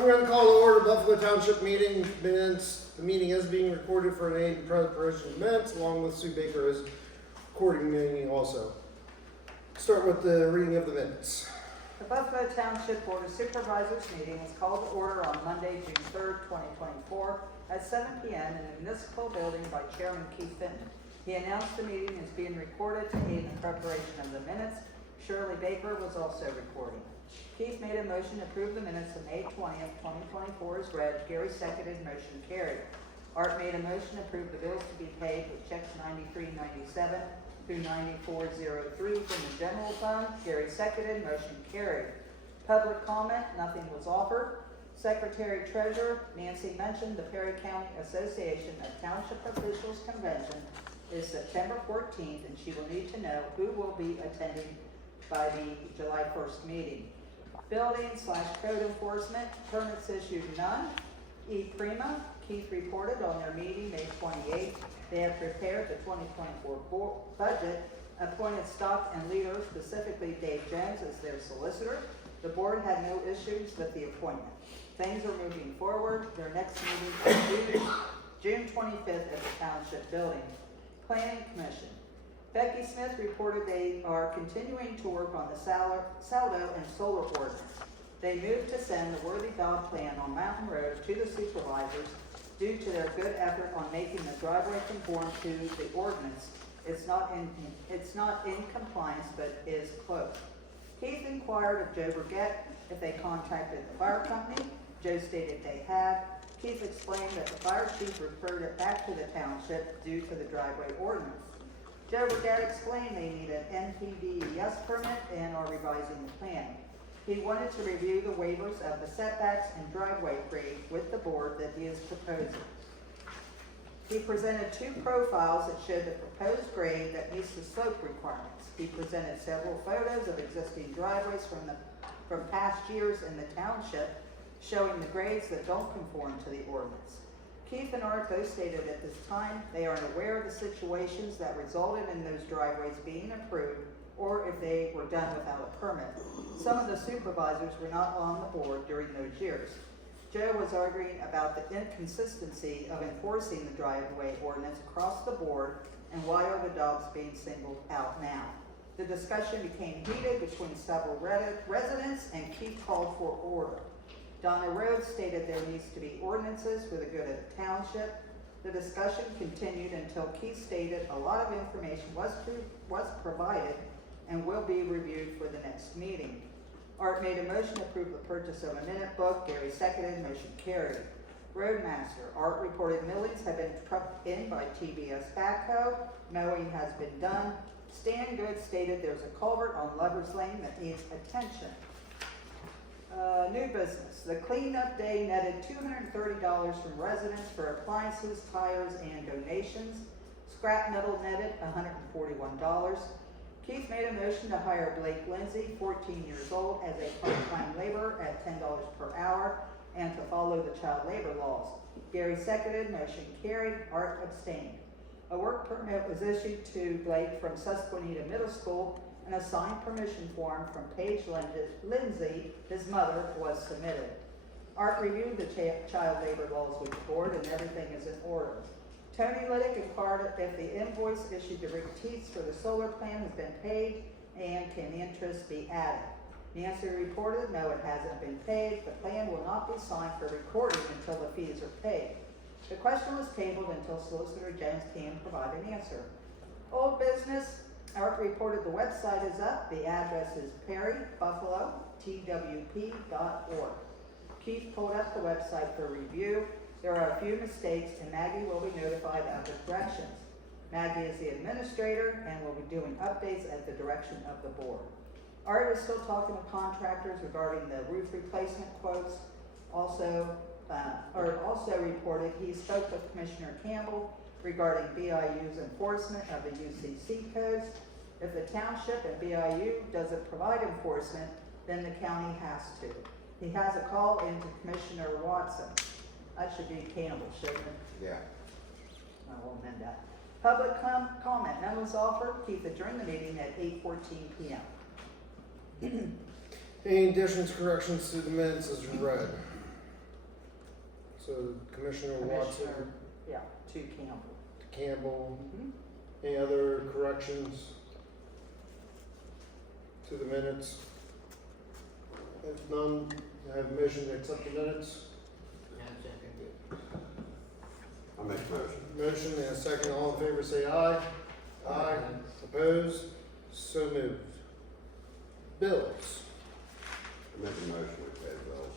I'm going to call to order Buffalo Township meeting minutes. The meeting is being recorded for an aid and preparation of minutes, along with Sue Baker is recording the meeting also. Start with the reading of the minutes. The Buffalo Township Board of Supervisors meeting is called to order on Monday, June 3rd, 2024 at 7 p.m. in the municipal building by Chairman Keith Fenton. He announced the meeting is being recorded to aid in the preparation of the minutes. Shirley Baker was also recording. Keith made a motion to approve the minutes of May 20th, 2024 as read. Gary seconded, motion carried. Art made a motion to approve the bills to be paid with checks 9397 through 9403 from the general fund. Gary seconded, motion carried. Public comment, nothing was offered. Secretary Treasurer Nancy mentioned the Perry County Association of Township Officials Convention is September 14th, and she will need to know who will be attending by the July 1st meeting. Building/code enforcement, permits issued none. Prima, Keith reported on their meeting May 28th. They have prepared the 2024 budget, appointed stock and leader, specifically Dave Jones as their solicitor. The board had no issues with the appointment. Things are moving forward. Their next meeting is June 25th at the Township Building. Planning Commission. Becky Smith reported they are continuing to work on the Saldo and solar ordinance. They moved to send the Worthy Dog plan on Mountain Road to the supervisors due to their good effort on making the driveway conform to the ordinance. It's not in compliance, but is close. Keith inquired of Joe Burgett if they contacted the fire company. Joe stated they had. Keith explained that the fire chief referred it back to the township due to the driveway ordinance. Joe Burgett explained they need an NPDES permit and are revising the plan. He wanted to review the waivers of the setbacks and driveway grade with the board that he is proposing. He presented two profiles that showed the proposed grade that meets the slope requirements. He presented several photos of existing driveways from past years in the township showing the grades that don't conform to the ordinance. Keith and Art both stated at this time they aren't aware of the situations that resulted in those driveways being approved or if they were done without a permit. Some of the supervisors were not on the board during those years. Joe was arguing about the inconsistency of enforcing the driveway ordinance across the board and why are the dogs being singled out now. The discussion became heated between several residents and Keith called for order. Donna Rhodes stated there needs to be ordinances for the good of the township. The discussion continued until Keith stated a lot of information was provided and will be reviewed for the next meeting. Art made a motion to approve the purchase of a minute book. Gary seconded, motion carried. Roadmaster, Art reported millings have been trucked in by TBS backhoe. Mowing has been done. Stan Good stated there's a culvert on Lover's Lane that needs attention. New business. The cleanup day netted $230 from residents for appliances, tires, and donations. Scrap metal netted $141. Keith made a motion to hire Blake Lindsay, 14 years old, as a part-time laborer at $10 per hour and to follow the child labor laws. Gary seconded, motion carried. Art abstained. A work permit was issued to Blake from Susquehanna Middle School and a signed permission form from Paige Lindsay, his mother, was submitted. Art reviewed the child labor laws with the board and everything is in order. Tony Liddick inquired if the invoice issued to Rick Teets for the solar plan has been paid and can interest be added. Nancy reported no, it hasn't been paid. The plan will not be signed for recording until the fees are paid. The question was tabled until Solicitor Jones can provide an answer. Old business. Art reported the website is up. The address is perrybuffalotwp.org. Keith pulled up the website for review. There are a few mistakes and Maggie will be notified of the corrections. Maggie is the administrator and will be doing updates at the direction of the board. Art is still talking to contractors regarding the roof replacement quotes. Art also reported he spoke with Commissioner Campbell regarding BIU's enforcement of the UCC codes. If the township and BIU doesn't provide enforcement, then the county has to. He has a call into Commissioner Watson. That should be Campbell, shouldn't it? Yeah. I will amend that. Public comment. None was offered. Keith adjourned the meeting at 8:14 p.m. Any additions, corrections to the minutes as read? So Commissioner Watson, Commissioner, yeah, to Campbell. Campbell, Mhm. any other corrections to the minutes? If none, I have a motion to accept the minutes. I'll make a motion. Motion and a second, all in favor say aye. Aye. Opposed? So moved. Bills. I make a motion to pay the bills.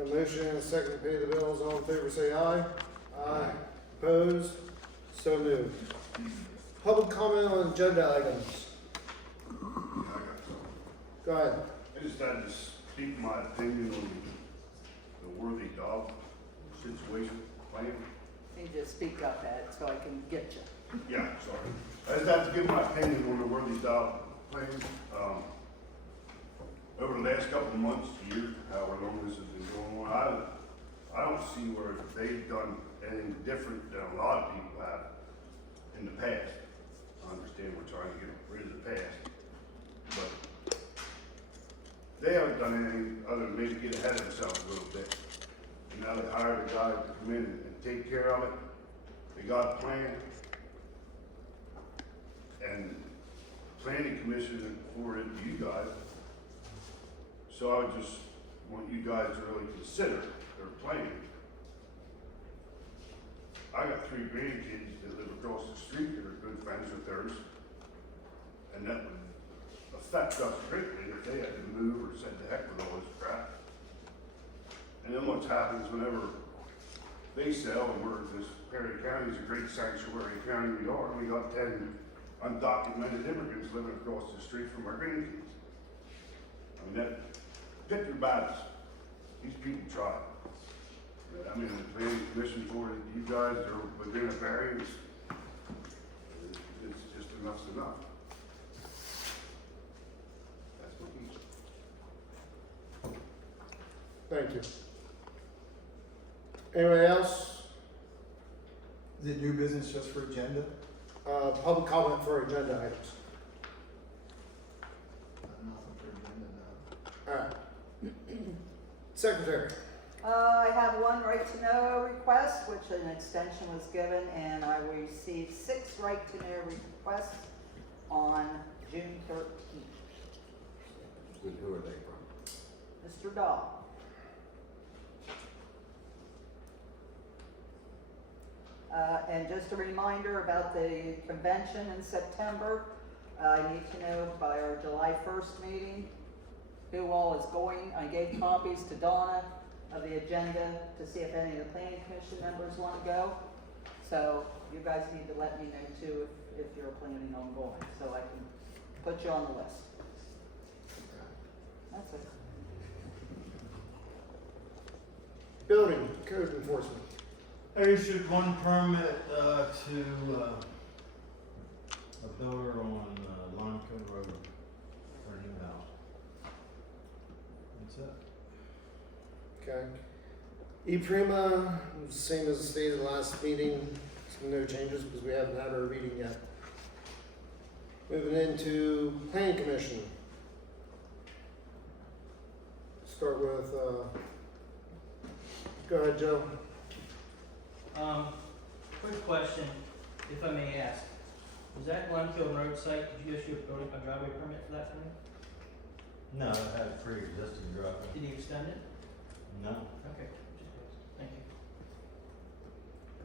A motion and a second to pay the bills, all in favor say aye. Aye. Opposed? So moved. Public comment on agenda items. Go ahead. I just had to speak my opinion on the worthy dog situation plan. You just speak up, Ed, so I can get you. Yeah, sorry. I just have to give my opinion on the worthy dog plan. Over the last couple of months, year, however long this has been going on, I don't see where they've done anything different than a lot of people have in the past. I understand we're trying to get rid of the past, but they haven't done anything other than maybe get ahead of themselves a little bit. And now they hired a guy to come in and take care of it. They got a plan. And planning commission forwarded it to you guys. So I would just want you guys to really consider their plan. I got 3 grandkids that live across the street that are good friends with theirs. And that would affect us greatly if they had to move or said the heck with all this crap. And then what happens whenever they sell, and this Perry County is a great sanctuary county we are, and we got 10 undocumented immigrants living across the street from our grandkids. I mean, that, pick your battles. These people try. I mean, the planning commission for you guys are within a variance. It's just enough's enough. That's what he. Thank you. Anybody else? Is it new business just for agenda? Public comment for agenda items. Nothing for agenda, no. Alright. Secretary. I have one right to know request, which an extension was given, and I received 6 right to know requests on June 13th. Who are they from? Mr. Dahl. And just a reminder about the convention in September, I need to know by our July 1st meeting who all is going. I gave copies to Donna of the agenda to see if any of the planning commission members want to go. So you guys need to let me know too if you're planning on going, so I can put you on the list. That's it. Building code enforcement. I issued one permit to a builder on Lonco Road for a new house. That's it. Okay. E-Prima, same as stated last meeting, no changes because we haven't had our meeting yet. Moving into planning commission. Start with, go ahead, Joe. Quick question, if I may ask. Was that Glenfield Road site, did you issue a driveway permit for that for me? No, it had pre-existing driveway. Did you extend it? No. Okay, thank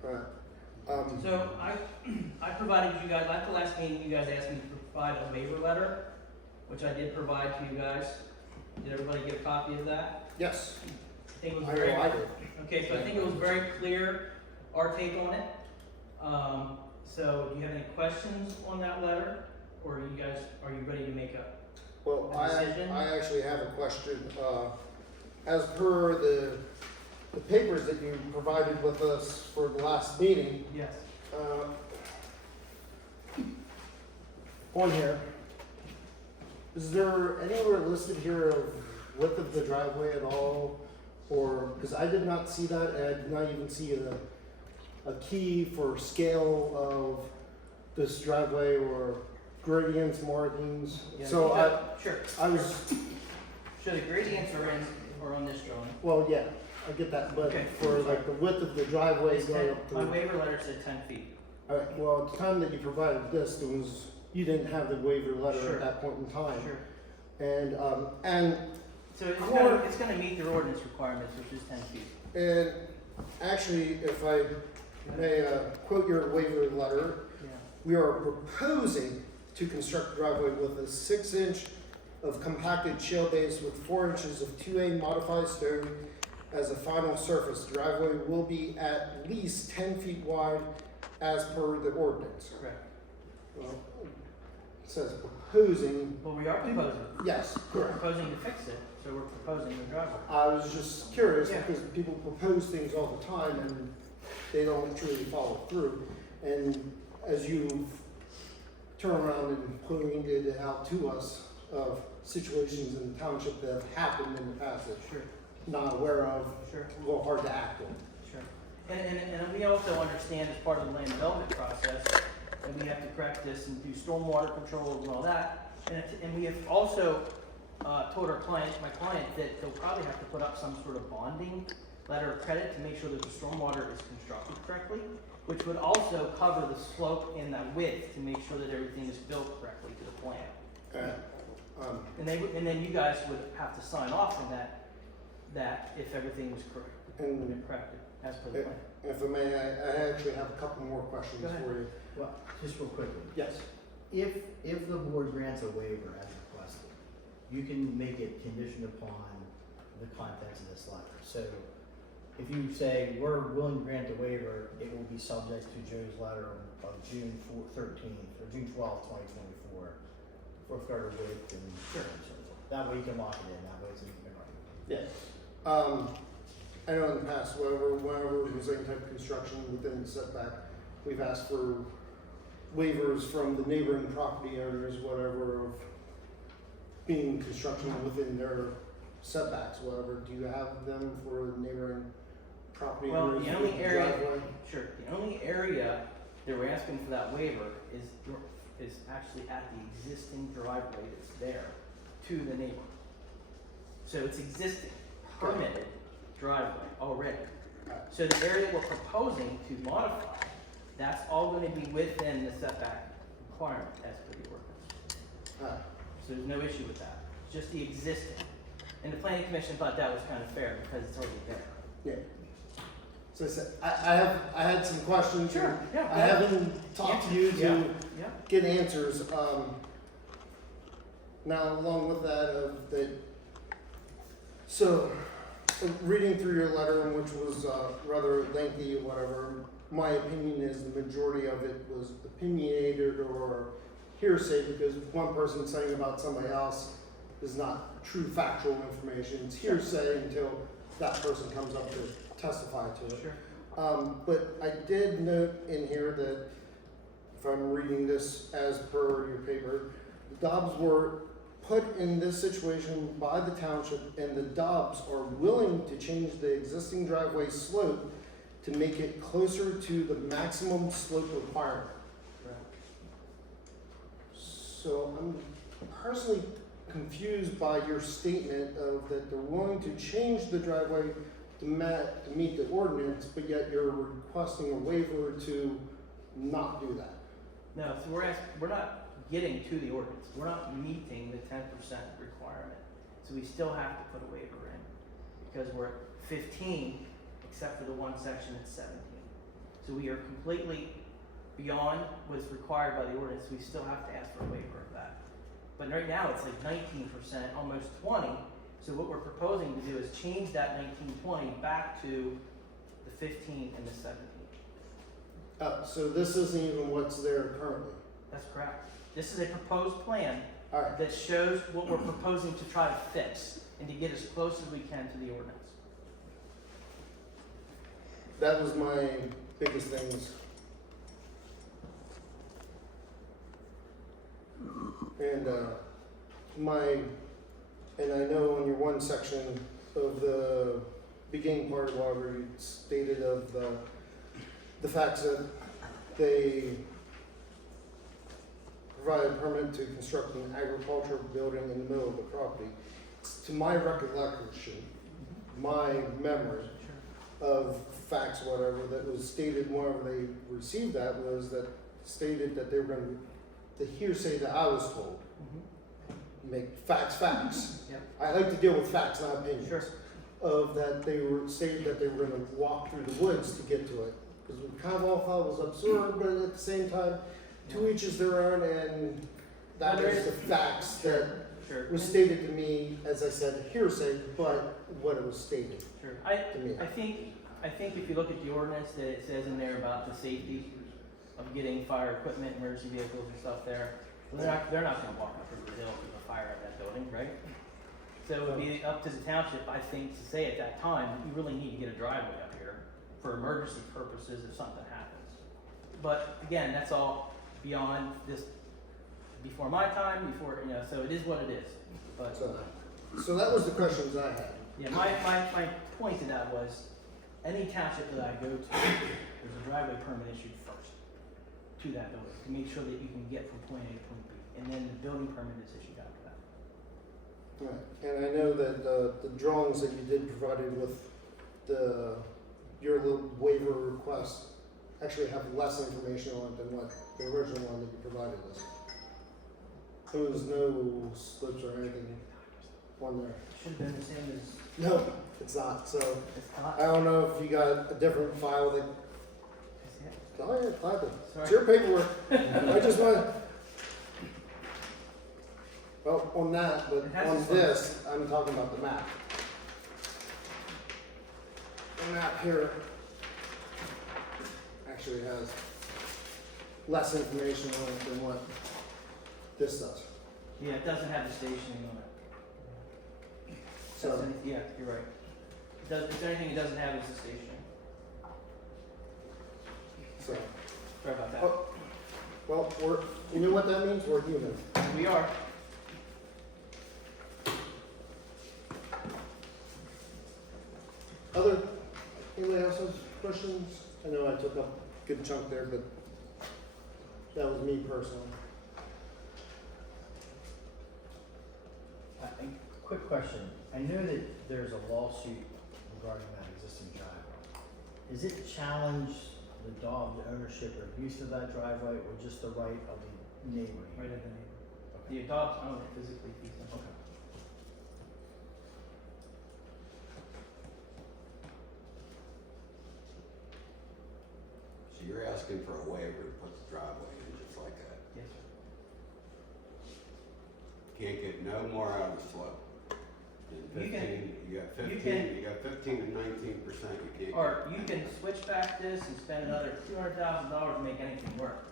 you. Alright. So I provided you guys, at the last meeting, you guys asked me to provide a waiver letter, which I did provide to you guys. Did everybody get a copy of that? Yes, I think it was I very. know I did. Okay, so I think it was very clear, our take on it. So do you have any questions on that letter? Or are you ready to make a, Well, A decision? I actually have a question. As per the papers that you provided with us for the last meeting, yes? on here, is there anywhere listed here of width of the driveway at all? Or, because I did not see that, and I did not even see a key for scale of this driveway or gradients, markings. Yeah, So you got- Sure. I was, So the gradients are in or on this drawing. Well, yeah, I get that, but Okay. for like the width of the driveway It's going 10 up to. My waiver letter said 10 feet. Alright, well, at the time that you provided this, there was, you didn't have the waiver letter Sure. at that point in time. Sure. And So it's Or- gonna meet the ordinance requirements, which is 10 feet. And actually, if I may quote your waiver letter, Yeah. we are proposing to construct a driveway with a 6-inch of compacted shale base with 4 inches of 2A modified stone as a final surface. Driveway will be at least 10 feet wide as per the ordinance. Correct. Well, it says proposing, Well, we are proposing. yes, We're correct. proposing to fix it, so we're proposing the driveway. I was just curious Yeah. because people propose things all the time and they don't truly follow through. And as you turn around and pointed it out to us of situations in the township that have happened in the past that Sure, you're not aware of, sure, a little hard to act on. sure. And we also understand as part of the land development process, that we have to correct this and do stormwater control and all that. And we have also told my client, that they'll probably have to put up some sort of bonding letter of credit to make sure that the stormwater is constructed correctly, which would also cover the slope and that width to make sure that everything is built correctly to the plan. And then you guys would have to sign off on that if everything was correct, And corrected as per the plan. if I may, I actually have a couple more questions Go ahead. for you. Well, just real quickly, Yes. if the board grants a waiver as requested, you can make it conditioned upon the contents of this letter. So if you say, we're willing to grant the waiver, it will be subject to Joe's letter of June 13th, or June 12th, 2024, for further width and so on and so forth. That way you can lock it in, that way it's in the right. Yeah. I know in the past, whenever there's any type of construction within the setback, we've asked for waivers from the neighboring property owners, whatever, of being construction within their setbacks, whatever. Do you have them for the neighboring property Well, owners? the only with the area, driveway? sure, the only area that we're asking for that waiver is actually at the existing driveway that's there to the neighbor. So it's existing, permitted driveway already. So the area we're proposing to modify, that's all gonna be within the setback requirement as per the ordinance. Alright. So there's no issue with that, just the existing. And the planning commission thought that was kind of fair because it's already there. Yeah. So I said, I had some questions. Sure, and yeah, I yeah. haven't talked to you to Yeah, yeah. get answers. Now, along with that, so reading through your letter, which was rather lengthy or whatever, my opinion is the majority of it was opinionated or hearsay because one person saying about somebody else is not true factual information. It's hearsay until that person comes up to testify to it. Sure. But I did note in here that, if I'm reading this as per your paper, the Dobbs were put in this situation by the township and the Dobbs are willing to change the existing driveway slope to make it closer to the maximum slope requirement. So I'm personally confused by your statement of that they're willing to change the driveway to meet the ordinance, but yet you're requesting a waiver to not do that. No, so we're not getting to the ordinance, we're not meeting the 10% requirement. So we still have to put a waiver in, because we're at 15, except for the one section at 17. So we are completely beyond what's required by the ordinance, we still have to ask for a waiver of that. But right now, it's like 19%, almost 20, so what we're proposing to do is change that 19-20 back to the 15 and the 17. So this isn't even what's there currently. That's correct. This is a proposed plan All right. that shows what we're proposing to try to fix and to get as close as we can to the ordinance. That was my biggest things. And and I know in your one section of the beginning part of whatever you stated of the facts that they provided a permit to construct an agricultural building in the middle of the property. To my recollection, my memory of facts, whatever, that was stated whenever they received that was that stated that they were gonna, the hearsay that I was told, make facts facts. Yep. I like to deal with facts, not opinions. Sure. Of that they were stated that they were gonna walk through the woods to get to it. Because we kind of all thought it was absurd, but at the same time, to each is their own, and that Well, there is the is- facts that Sure. was stated to me, as I said, hearsay, but what it was stated Sure. to me. I think if you look at the ordinance, that it says in there about the safety of getting fire equipment, emergency vehicles and stuff there. They're not gonna walk up through the hill with a fire at that building, right? So it would be up to the township, I think, to say at that time, you really need to get a driveway up here for emergency purposes if something happens. But again, that's all beyond this, before my time, so it is what it is. But, So that was the questions I had. yeah, my point to that was, any township that I go to, there's a driveway permit issued first to that building, to make sure that you can get from point A to point B, and then the building permit is issued after that. Right. And I know that the drawings that you did provided with your little waiver request actually have less information on it than what the original one that you provided us. There was no slips or anything on there. Should have been the same as, No, it's not. So it's not. I don't know if you got a different file that. Yeah. Oh yeah, gladly. Sorry. It's your paperwork. I just want. Well, on that, but It has on its this, I'm talking about the map. The map here actually has less information on it than what this does. Yeah, it doesn't have the stationing on it. So, Yeah, you're right. It does, if anything, it doesn't have is the stationing. so, Sorry about that. oh, well, you know what that means? We're human. We are. Anybody else has questions? I know I took up a good chunk there, but that was me personally. Quick question. I know that there's a lawsuit regarding that existing driveway. Is it challenge the ownership or use of that driveway, or just the right of the neighbor? Right at the neighbor. Okay. The dogs own it physically, decent. Okay. So you're asking for a waiver to put the driveway in just like that. Yes, sir. Can't get no more out of the slope. And You can- 15, you got you 15, can- you got 15 to 19%, you can't. Or you can switch back this and spend another $200,000 to make anything work.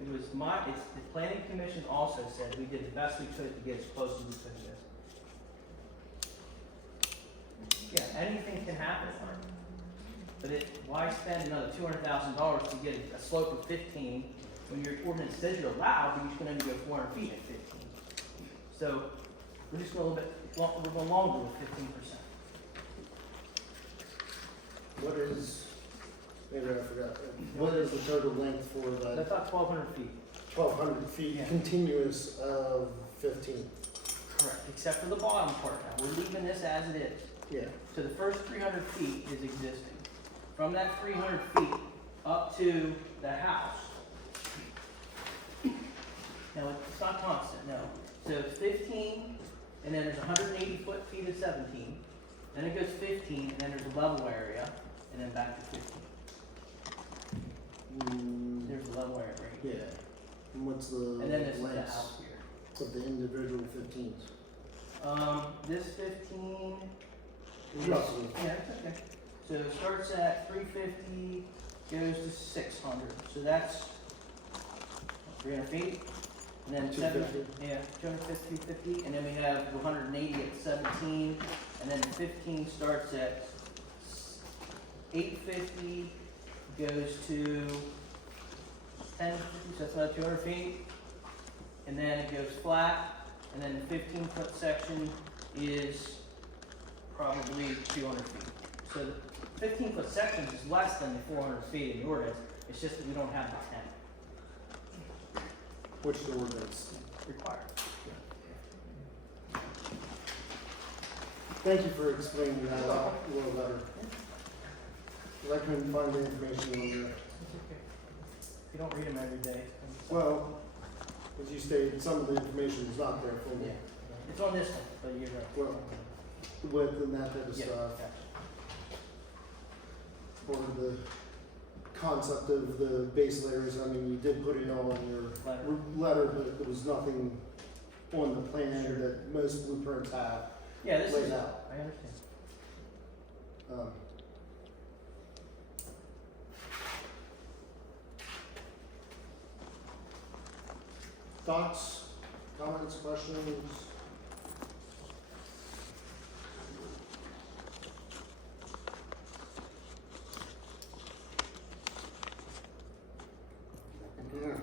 It was the planning commission also said we did the best we could to get as close as we could to this. Yeah, anything can happen. But why spend another $200,000 to get a slope of 15 when your ordinance says you're allowed, but you can only go 400 feet at 15? So we're just going a little bit, we're going longer with 15%. What is, maybe I forgot, what is the total length for That's that about 1,200 feet. 1,200 feet Yeah. continuous of 15? Correct. Except for the bottom part now. We're leaving this as it is. Yeah. So the first 300 feet is existing. From that 300 feet up to the house. Now, it's not constant, no. So it's 15, and then there's 180 feet of 17. Then it goes 15, and then there's a level area, and then back to 15. There's a level area right here. Yeah. And what's the And then this is the lengths house here. of the individual 15s? This 15 is, Roughly. yeah, it's okay. So it starts at 350, goes to 600. So that's 300 feet. And then 250. yeah, 250, 250. And then we have 180 at 17. And then 15 starts at 850, goes to 1050, so that's about 200 feet. And then it goes flat. And then the 15-foot section is probably 200 feet. So the 15-foot section is less than the 400 feet in the ordinance. It's just that we don't have the 10 Which the ordinance? required. Thank you for explaining that a little better. I couldn't find the information on there. You don't read them every day. Well, as you stated, some of the information is not there for me. Yeah. It's on this one, but you're right. Well, width and that type of Yeah, stuff. yeah. Or the concept of the base layers, I mean, you did put it on your letter, but there was nothing on the plan Sure. that most blueprints have. Yeah, this Laid is, out. I understand. Um, Thoughts, comments, questions? Yeah.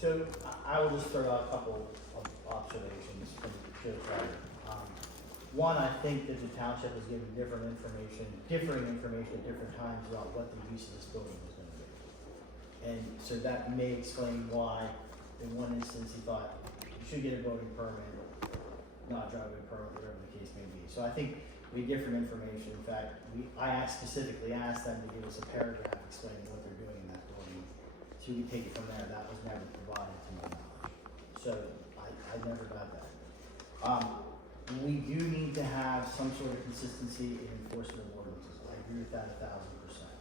So I will just throw out a couple of observations from Joe's letter. One, I think that the township has given differing information at different times about what the use of this building was gonna be. And so that may explain why, in one instance, he thought you should get a building permit, not driveway permit, whatever the case may be. So I think we had different information. In fact, I specifically asked them to give us a paragraph explaining what they're doing in that building. So we take it from there. That was never provided to my knowledge. So I never got that. We do need to have some sort of consistency in enforcement of ordinances. I agree with that 1,000%.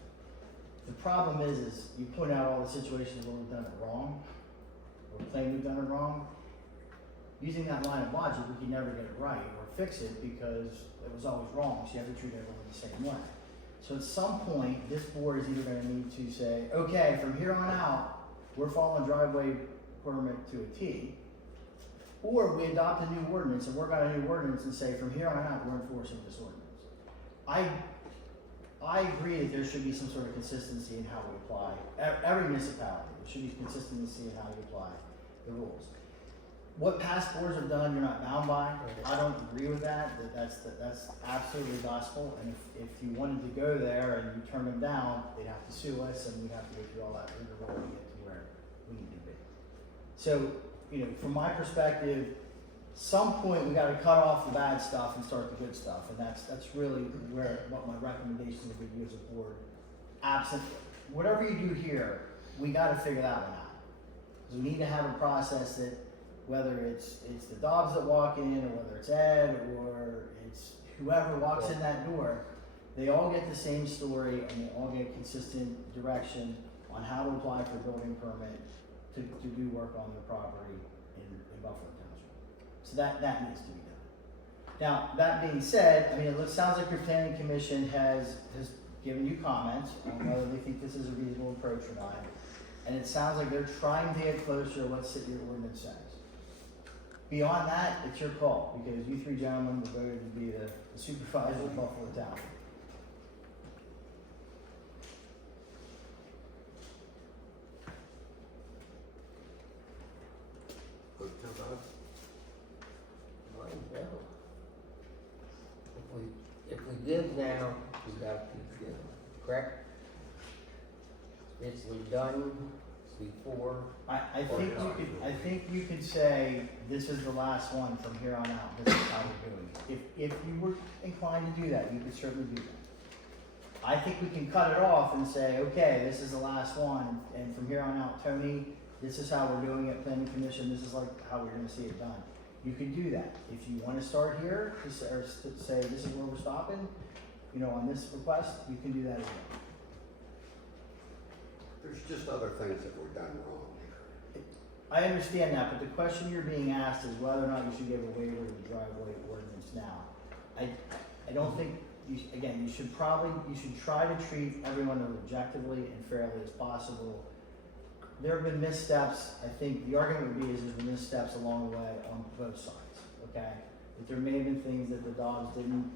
The problem is you point out all the situations where we've done it wrong, or claim we've done it wrong. Using that line of logic, we can never get it right or fix it because it was always wrong, so you have to treat everyone the same way. So at some point, this board is either gonna need to say, okay, from here on out, we're following driveway permit to a T, or we adopt a new ordinance and work on a new ordinance and say, from here on out, we're enforcing this ordinance. I agree that there should be some sort of consistency in how we apply, every municipality, there should be consistency in how you apply the rules. What past boards have done, you're not bound by. I don't agree with that. That's absolutely gospel. And if you wanted to go there and you turn them down, they'd have to sue us, and we'd have to go through all that rigmarole to get to where we need to be. So, from my perspective, some point we got to cut off the bad stuff and start the good stuff, and that's really what my recommendation would be as a board. Absent whatever you do here, we got to figure that one out. Because we need to have a process that, whether it's the dogs that walk in, or whether it's Ed, or it's whoever walks in that door, they all get the same story and they all get consistent direction on how to apply for a building permit to do work on the property in Buffalo Township. So that needs to be done. Now, that being said, it sounds like your planning commission has given you comments on whether they think this is a reasonable approach or not. And it sounds like they're trying to get closer to what your ordinance says. Beyond that, it's your call, because you three gentlemen were voted to be the supervisor of Buffalo Town. Put to vote. Well, if we give now, we gotta keep giving, correct? It's done before. I think you could say, this is the last one from here on out, this is how we're doing it. If you were inclined to do that, you could certainly do that. I think we can cut it off and say, okay, this is the last one, and from here on out, Tony, this is how we're doing it, planning commission, this is like how we're gonna see it done. You could do that. If you wanna start here, or say, this is where we're stopping, on this request, you can do that as well. There's just other things that were done wrong. I understand that, but the question you're being asked is whether or not you should give a waiver to the driveway ordinance now. I don't think, you should try to treat everyone as objectively and fairly as possible. There have been missteps. I think the argument would be is there's been missteps along the way on both sides, okay? That there may have been things that the dogs didn't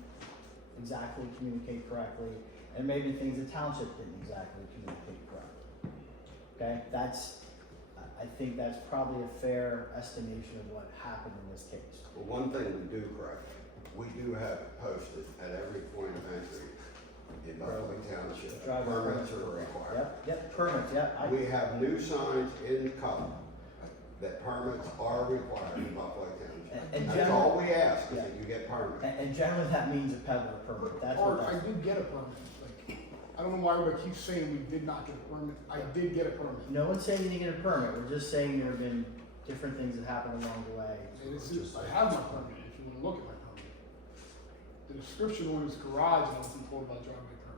exactly communicate correctly, and maybe things the township didn't exactly communicate correctly. Okay, I think that's probably a fair estimation of what happened in this case. Well, one thing we do correct, we do have it posted at every point of entry in Buffalo Township. Driveway Permits are required. Yep, permits, yep. We have new signs in color. that permits are required in Buffalo Township. And That's general- all we ask, is Yeah. that you get permits. And generally that means a peddler permit, that's what Or I that's. did get a permit, like, I don't know why everybody keeps saying we did not get a permit, I did get a permit. No one's saying you didn't get a permit, we're just saying there have been different things that happened along the way. And it's just, I have my permit, if you wanna look at my permit. The description on his garage, I wasn't told about driveway permit.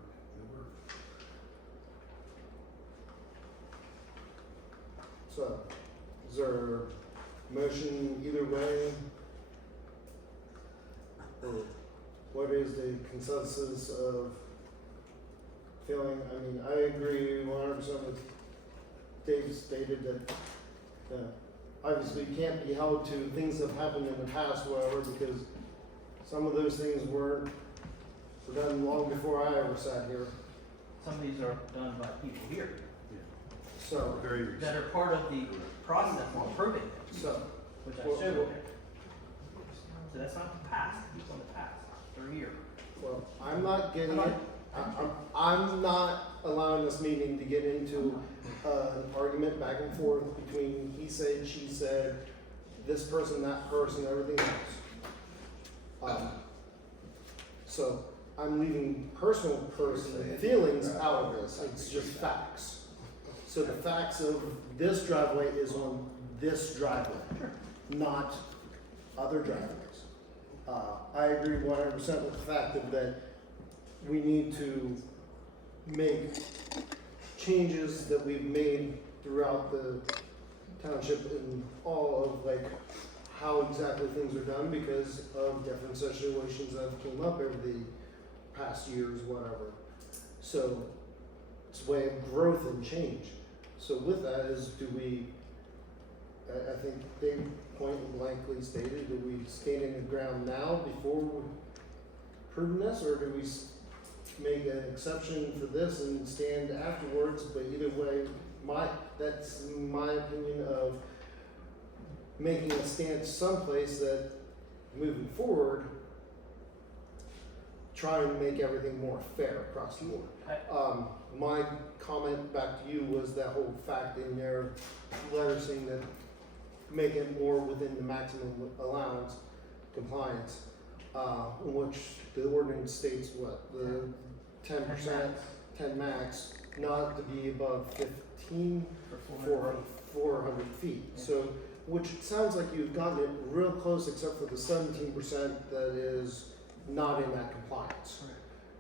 So, is there a motion either way? Or what is the consensus of feeling? I mean, I agree 100% with Dave stated that obviously you can't be held to things that have happened in the past, whatever, because some of those things were done long before I ever sat here. Some of these are done by people here So, that are part of the process of approving it, so, which I Well, showed well- you. So that's not the past, it's on the past, they're here. well, I'm not getting it. I'm not allowing this meeting to get into an argument back and forth between he said, she said, this person, that person, everything else. So I'm leaving personal feelings out of this. It's just facts. So the facts of this driveway is on this driveway, not other driveways. I agree 100% with the fact that we need to make changes that we've made throughout the township in all of like how exactly things are done because of different situations that have came up over the past years, whatever. So it's a way of growth and change. So with that is, do we, I think they point blankly stated, do we stand in the ground now before proving this, or do we make an exception for this and stand afterwards? But either way, that's my opinion of making a stance someplace that moving forward, trying to make everything more fair across the board. My comment back to you was that whole fact in their letter saying that make it more within the maximum allowance compliance, in which the ordinance states what, the 10%, 10 max, not to be above 15 for 400 feet. So, which sounds like you've gotten it real close except for the 17% that is not in that compliance.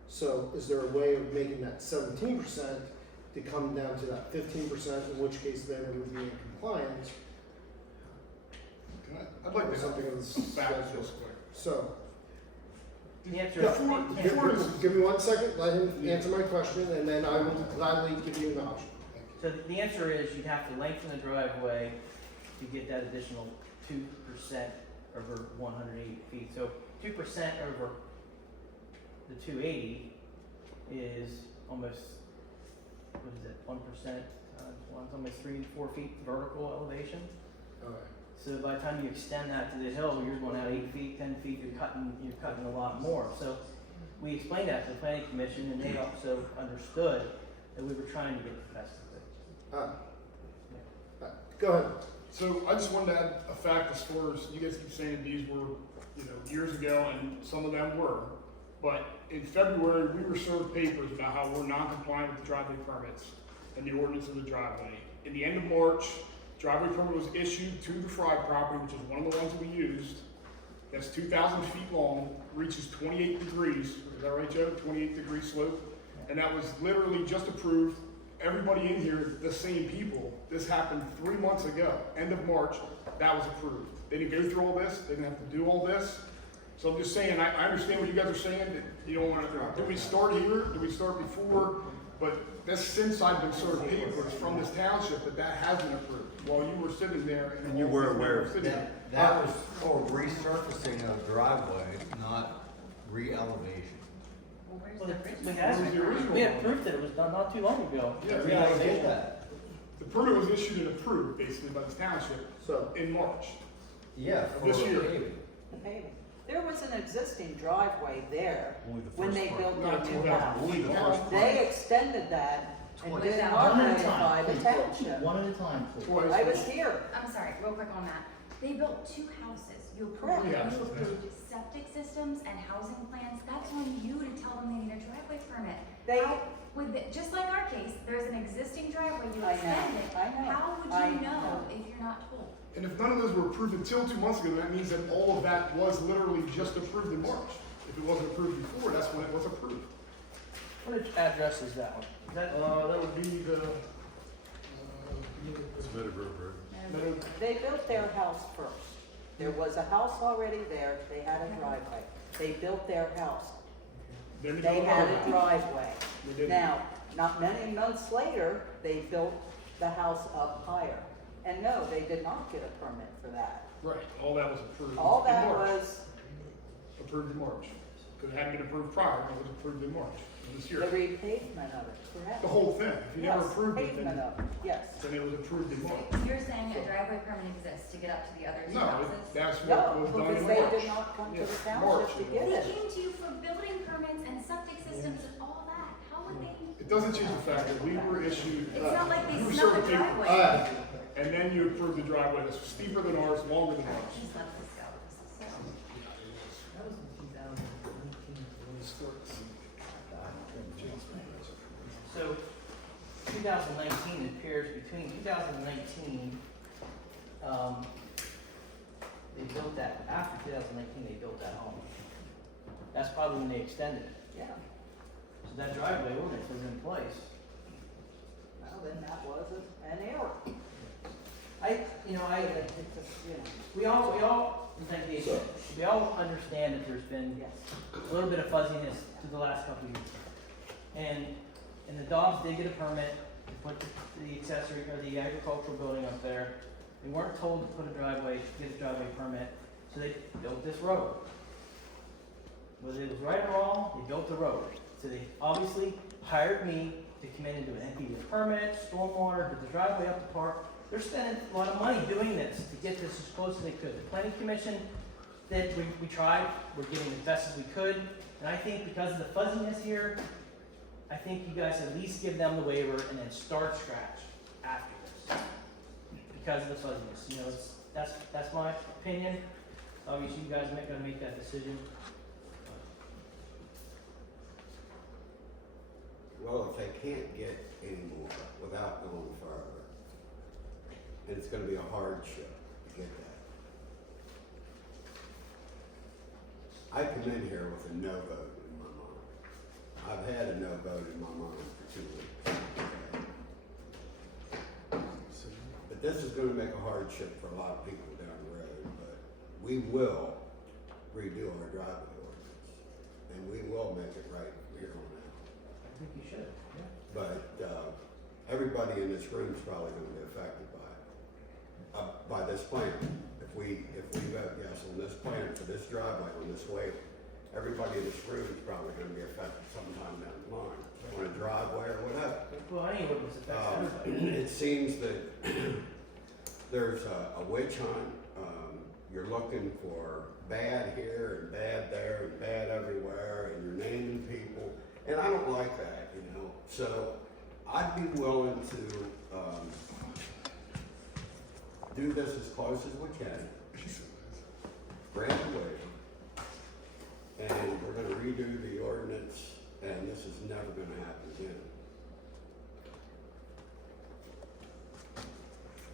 So is there a way of making that 17% to come down to that 15%, in which case then it would be in compliance? I'd like to Something have of this some facts schedule. real quick. So, The answer give me 1 second, let him answer my question, and then I will gladly give you an option. So the answer is you'd have to lengthen the driveway to get that additional 2% over 180 feet. So 2% over the 280 is almost, what is it, 1%, it's almost 3 to 4 feet vertical elevation. Okay. So by the time you extend that to the hill, you're going out 8 feet, 10 feet, you're cutting a lot more. So we explained that to the planning commission, and they also understood that we were trying to get the best of it. Go ahead. So I just wanted to add a fact as far as you guys keep saying these were, years ago, and some of them were. But in February, we were served papers about how we're non-compliant with the driveway permits and the ordinance of the driveway. In the end of March, driveway permit was issued to the Fry property, which is one of the ones we used. That's 2,000 feet long, reaches 28 degrees. Is that right, Joe? 28-degree slope. And that was literally just approved. Everybody in here, the same people. This happened 3 months ago, end of March. That was approved. They didn't go through all this. They didn't have to do all this. So I'm just saying, I understand what you guys are saying. That you don't want to. Do we start here? Do we start before? But this, since I've been served papers from this township, that has been approved while you were sitting there. And you were aware of sitting there. That was for resurfacing of driveway, not re-elevation. Well, we had proof that it was done not too long ago. Yeah, Re-elevation. The permit was issued and approved basically by the township So, in March. Yeah, for This year. paving. The paving. There was an existing driveway there Only the when first they part. built Not their new 2,000. house. Only the first part. They extended that And Twice. did not One at a notify time, the please. township. One at a time, please. Twice. I was here. I'm sorry, real quick on that. They built 2 houses. You Correct. approved, Yeah. you approved septic systems and housing plans. That's on you to tell them they need a driveway permit. They- How, just like our case, there's an existing driveway, you I know, extend it. I know, How would I you know. know if you're not told? And if none of those were approved until 2 months ago, that means that all of that was literally just approved in March. If it wasn't approved before, that's when it was approved. What address is that one? Is that, That would be the, Meadow- They built their house first. There was a house already there, they had a driveway. They built their house. then They had a built- driveway. They didn't. Now, not many months later, they built the house up higher. And no, they did not get a permit for that. Right, all that was approved All in that March. was Approved in March. Because it hadn't been approved prior, it was approved in March of this the year. repavement of it, correct? The whole thing, if you never Yes, approved it, pavement then, of it, yes. then it was approved in March. So you're saying a driveway permit exists to get up to the other 2 No, houses? that's what No, was done because in they March. did not come to the Yeah, March, township to it get They it. came to you for building permits and septic systems and all that. How would they? It doesn't change the fact that we were issued, It's not like you they were snuck served a a paper, driveway. and then you approved the driveway that's steeper than ours, longer than ours. Just let this go. This is so. That was in 2019. so 2019 appears between 2019, they built that, after 2019, they built that home. That's probably when they extended it. Yeah, So that driveway ordinance was in place. well, then that was an error. You know, It's a, you know, we all, thank you, we all understand that there's been yes. a little bit of fuzziness to the last couple of years. And the Dobbs did get a permit to put the accessory, or the agricultural building up there. They weren't told to put a driveway, get a driveway permit, so they built this road. Whether it was right or wrong, they built the road. So they obviously hired me to come in and do an NPDES permit, stormwater, do the driveway up the park. They're spending a lot of money doing this to get this as close as they could. The planning commission, we tried, we're getting as best as we could. And I think because of the fuzziness here, I think you guys at least give them the waiver and then start scratch after this. Because of the fuzziness, you know, that's my opinion. Obviously, you guys are gonna make that decision. Well, if they can't get any more without going further, and it's gonna be a hardship to get that. I come in here with a no vote in my mind. I've had a no vote in my mind for 2 weeks. Okay? But this is gonna make a hardship for a lot of people down the road, but we will redo our driveway ordinance. And we will make it right from here on out. I think you should, yeah. But, everybody in this room is probably gonna be affected by this plan. If we vote yes on this plan for this driveway, on this waiver, everybody in this room is probably gonna be affected sometime down the line, on a driveway or whatever. Well, any ordinance affects everybody. It seems that there's a witch hunt. You're looking for bad here and bad there and bad everywhere, and you're naming people, and I don't like that, you know. So I'd be willing to do this as close as we can, grant a waiver, and we're gonna redo the ordinance, and this is never gonna happen again.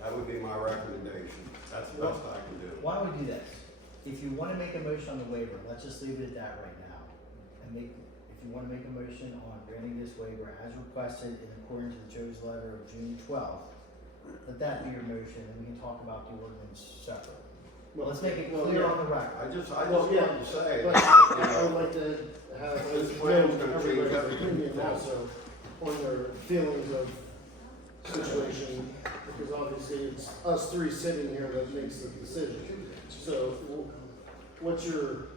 That would be my recommendation. That's the best I can do. Why don't we do this? If you wanna make a motion on the waiver, let's just leave it at that right now. And if you wanna make a motion on granting this waiver as requested in accordance to the Joe's letter of June 12th, let that be your motion, and we can talk about the ordinance separately. Let's make it clear on the record. I just Well, wanted to say, But that, I would you know, like to have, This plan's gonna everybody change have an opinion everything. also on their feelings of situation, because obviously it's us three sitting here that makes the decision. So, what's your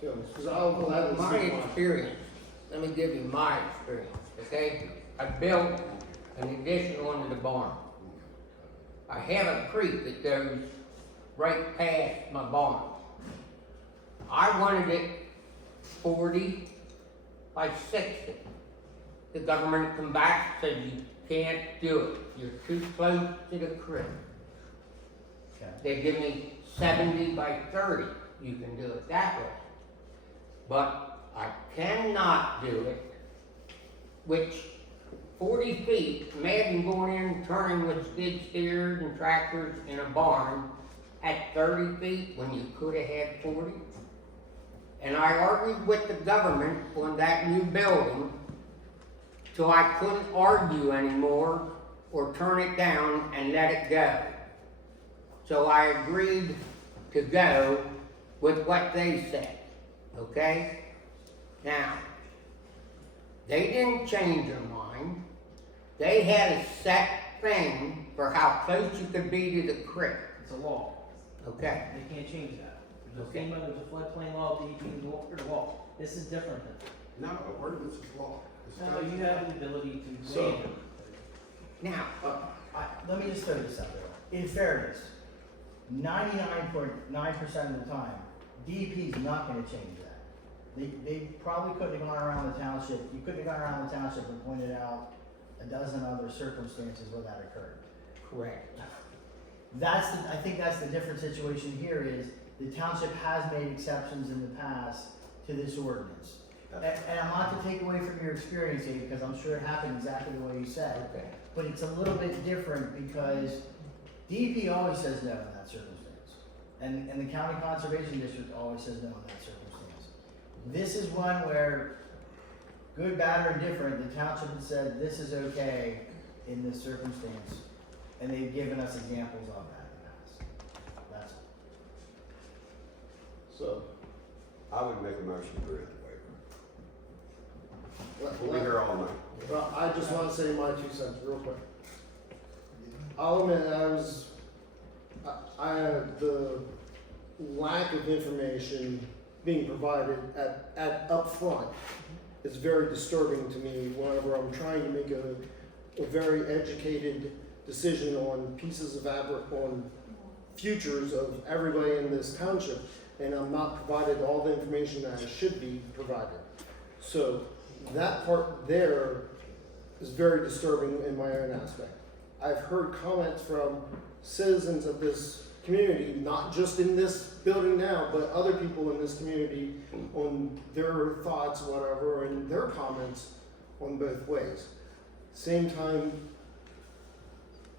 feelings? Because I'll gladly My speak mine. experience, let me give you my experience, okay? I built an addition onto the barn. I have a creek that goes right past my barn. I wanted it 40 by 60. the government come back, said you can't do it, you're too close to the creek. Okay. They give me 70 by 30, you can do it that way. But I cannot do it, which 40 feet, imagine going in, turning with skid steers and tractors in a barn at 30 feet when you could have had 40. And I argued with the government on that new building till I couldn't argue anymore or turn it down and let it go. So I agreed to go with what they said, okay? Now, they didn't change their mind. They had a set thing for how close you could be to the creek, It's a law. okay? They can't change that. There's Okay. FEMA, there's a floodplain law, DEP, there's a law. This is different than, No, ordinance is law. It's no, you not- have the ability to So- waive it. Now, Let me just throw this out there. In fairness, 99.9% of the time, DEP is not gonna change that. They probably couldn't have gone around the township, you couldn't have gone around the township and pointed out a dozen other circumstances where that occurred. correct. I think that's the different situation here is, the township has made exceptions in the past to this ordinance. And I'm not to take away from your experience, Dave, because I'm sure it happened exactly the way you said. Okay. But it's a little bit different because DEP always says no in that circumstance. And the county conservation district always says no in that circumstance. This is one where, good, bad, or indifferent, the township has said this is okay in this circumstance. And they've given us examples of that in the past. That's all. So, I would make a motion to grant the waiver. We'll be here all night. Well, I just want to say my 2 cents real quick. I'll admit the lack of information being provided at upfront is very disturbing to me whenever I'm trying to make a very educated decision on pieces of on futures of everybody in this township, and I'm not provided all the information that I should be provided. So that part there is very disturbing in my own aspect. I've heard comments from citizens of this community, not just in this building now, but other people in this community on their thoughts, whatever, and their comments on both ways. Same time,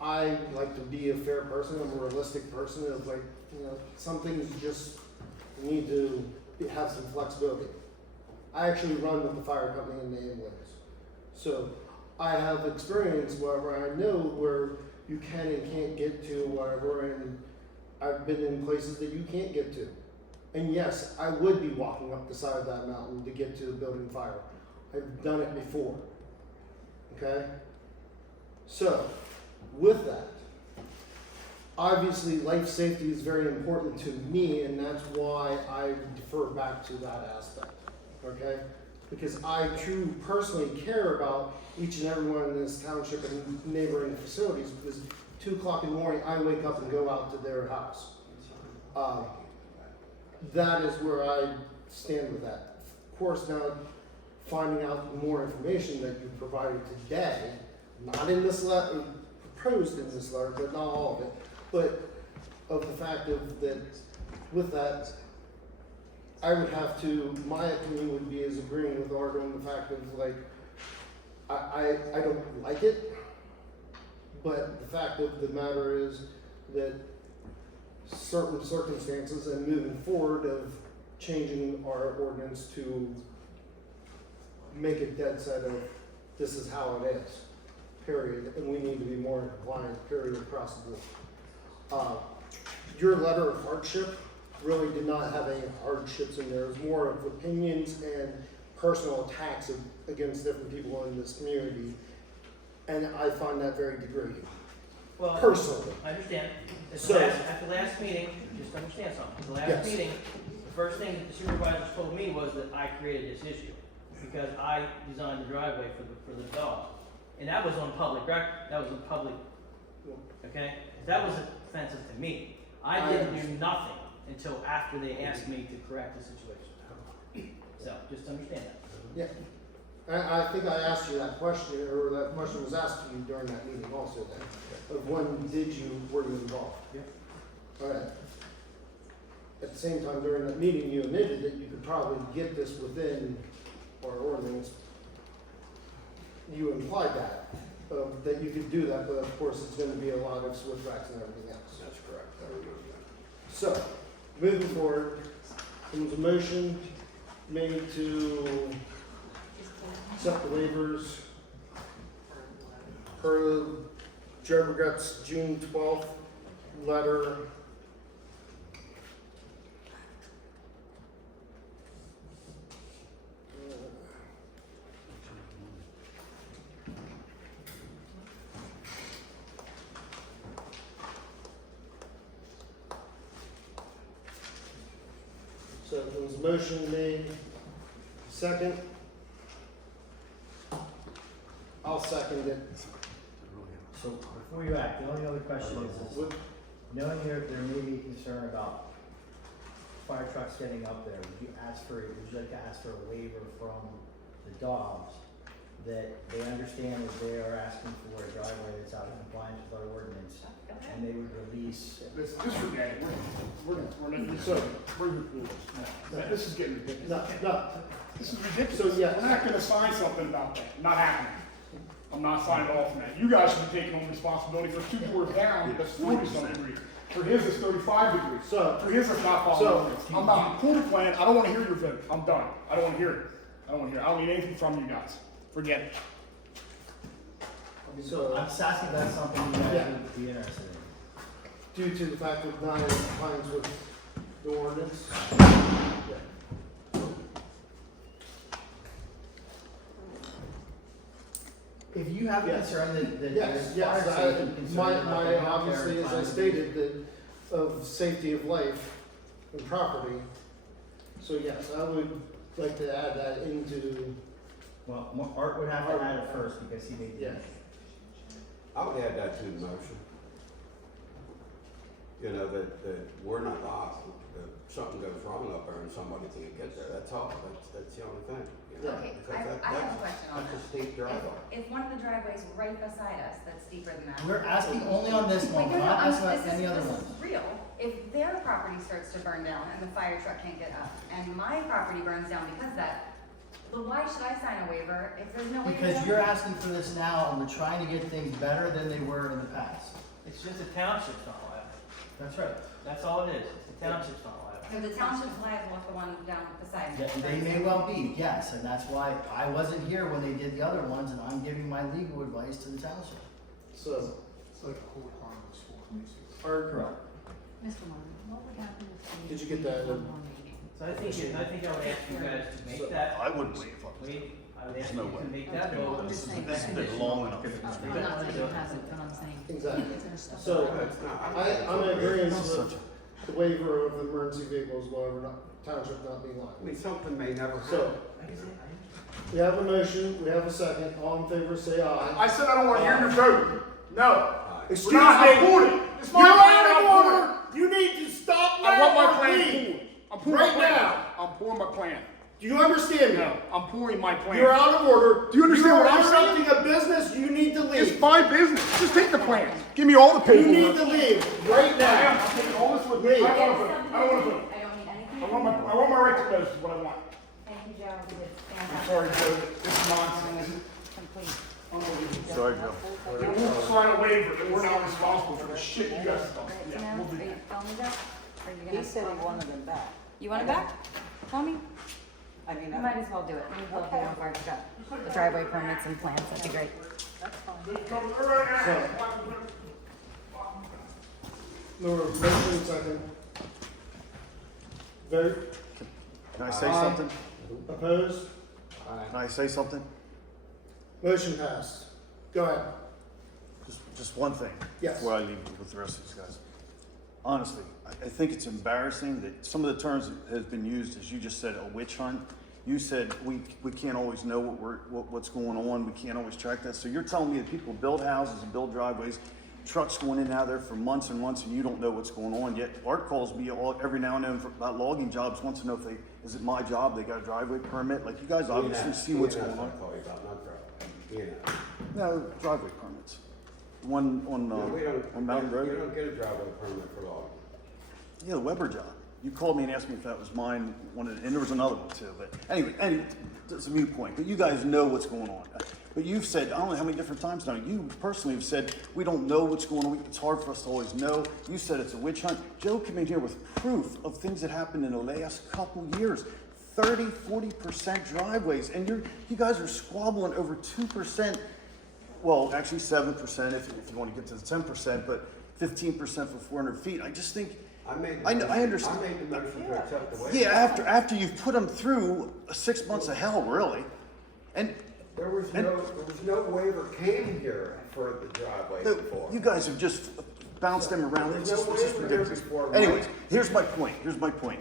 I like to be a fair person, I'm a realistic person of like, some things just need to have some flexibility. I actually run with the fire company in the ambulance. So I have experience wherever I know where you can and can't get to whatever, and I've been in places that you can't get to. And yes, I would be walking up the side of that mountain to get to the building fire. I've done it before. Okay? So, with that, obviously life safety is very important to me, and that's why I defer back to that aspect. Okay? Because I truly personally care about each and every one in this township and neighboring facilities, because 2 o'clock in the morning, I wake up and go out to their house. That is where I stand with that. Of course, now finding out more information that you provided today, not in this letter, proposed in this letter, but not all of it, but of the fact of that, with that, I would have to, my opinion would be as agreeing with Art on the fact of like, I don't like it, but the fact of the matter is that certain circumstances and moving forward of changing our ordinance to make it dead set of this is how it is, period, and we need to be more compliant, period, across the board. Your letter of hardship really did not have any hardships in there. It was more of opinions and personal attacks against different people in this community, and I find that very degrading, Well, personally. I understand. So- At the last meeting, just understand something. At the last Yes. meeting, the first thing that the supervisors told me was that I created this issue because I designed the driveway for the dog. And that was on public record. That was on public, okay? That was offensive to me. I didn't do nothing until after they asked me to correct the situation. So, just understand that. Yeah. I think I asked you that question, or that question was asked to you during that meeting also then, of when were you involved? Yeah. Alright. At the same time, during that meeting, you admitted that you could probably get this within our ordinance. You implied that you could do that, but of course, it's gonna be a lot of switchbacks and everything else. That's correct, I remember that. So, moving forward, there was a motion made to accept the waivers per Joe Burgett's June 12th letter. So there was a motion made, second. I'll second it. So before you act, the only other question is, knowing there may be concern about fire trucks getting up there, would you like to ask for a waiver from the Dobbs that they understand that they are asking for a driveway that's out of compliance with our ordinance, and they would release. Just forget it. We're not, So- we're this is getting ridiculous. No, This is ridiculous. So, yes. We're not gonna sign something about that. Not happening. I'm not signing off on that. You guys should be taking on responsibility for 2 doors down, that's 40-some degrees. For his, it's 35 degrees. So- For his, it's not following ordinance. I'm not, pull the plan, I don't wanna hear your vote. I'm done. I don't wanna hear it. I don't need anything from you guys. Forget it. so I'm just asking if that's something you guys Yeah. would be interested in. due to the fact that not in compliance with the ordinance. If you have a Yes. concern that Yes, there's yes, fire safety concern my, about getting out there obviously, and as I finding- stated, that of safety of life and property. So yes, I would like to add that into, Well, Art would have to add it first because he made the Yeah. motion. I would add that to the motion. You know, that we're not liable, if something goes wrong up there and somebody can't get there, that's all, that's the only thing. You know, Okay, because I have a question on That's a that. steep driveway. If one of the driveways right beside us that's steeper than that. We're asking only on this one, Wait, we're no, not asking this about is- any other this ones. is real. If their property starts to burn down and the fire truck can't get up, and my property burns down because of that, well, why should I sign a waiver if there's no way to Because do you're it? asking for this now and we're trying to get things better than they were in the past. It's just the township's not liable. That's right. That's all it is. It's the township's not liable. So the township's liable with the one down beside me. Yeah, they may well be, yes, and that's why I wasn't here when they did the other ones and I'm giving my legal advice to the township. so, It's like a court harmless for basically. Correct. Mr. Martin, what would happen if? Did you get that? One more meeting? So I think I would ask you guys to So- make that. I wouldn't waive it. Wait, I would ask no you way. to make that Okay, well, vote. I'm just saying. This has been long enough. I'm not saying it hasn't, but I'm saying. exactly. There's stuff So, about it. It's not- I'm in agreement with the waiver of the emergency vehicles, whatever, township not being I liable. mean, something may never happen. So, we have a motion, we have a second, all in favor say aye. I said I don't wanna hear your vote. No. Excuse We're not- I me. pulled it. It's my You're plan, out I'm of pulling order! You need to stop I want my now or plan leave! pulled. I'm pulling Right my plan. now. I'm pulling my plan. Do you understand me? No, I'm pulling my plan. You're out of order. Do you understand what I'm You're saying? interrupting a business, you need to It's leave. my business. Just take the plans. Give me all the You need paperwork. to leave right I am. now. I'm taking all this with me. Leave. I don't want to vote. I don't want to vote. I don't need anything. I want my right to vote is what I want. Thank you, Joe, you did I'm fantastic. sorry, Joe. This is nonsense. Complete. Unbelievable. Sorry, Joe. And we'll sign a waiver that we're not responsible for the shit you guys have done. Right, so Yeah, now, we'll do are you that. telling me that? Or are you He gonna? said he wanted them back. You want it back? Tell me. I mean, You might as well do it. Let me pull up the one Bart's got. The driveway permits and plans, that'd be great. that's fine. No, motion second. Vote, Can I say Aye. something? opposed, Can I say something? motion passed. Go ahead. Just one thing. Yes. Before I leave with the rest of these guys. Honestly, I think it's embarrassing that some of the terms that has been used, as you just said, a witch hunt. You said we can't always know what's going on. We can't always track that. So you're telling me that people build houses and build driveways, trucks going in and out of there for months and months, and you don't know what's going on. Yet Art calls me every now and then about logging jobs, wants to know Is it my job? They got a driveway permit? Like, you guys obviously see what's going on. I'll call you about, not driveway. No, driveway permits. The one on, No, we don't, on Mountain you Road? don't get a driveway permit for logging. Yeah, the Weber job. You called me and asked me if that was mine, and there was another one too, but anyway, it's a moot point, but you guys know what's going on. But you've said, I don't know how many different times now, you personally have said, we don't know what's going on, it's hard for us to always know. You said it's a witch hunt. Joe came in here with proof of things that happened in the last couple years. 30, 40% driveways, and you guys are squabbling over 2%, well, actually 7% if you want to get to the 10%, but 15% for 400 feet. I just think, I understand. I made the motion to accept the waiver. yeah, after you've put them through 6 months of hell, really. And There was no waiver came here for the driveway before. you guys have just bounced them around. There's It's no just waiver here ridiculous. before, Mike. Anyways, here's my point.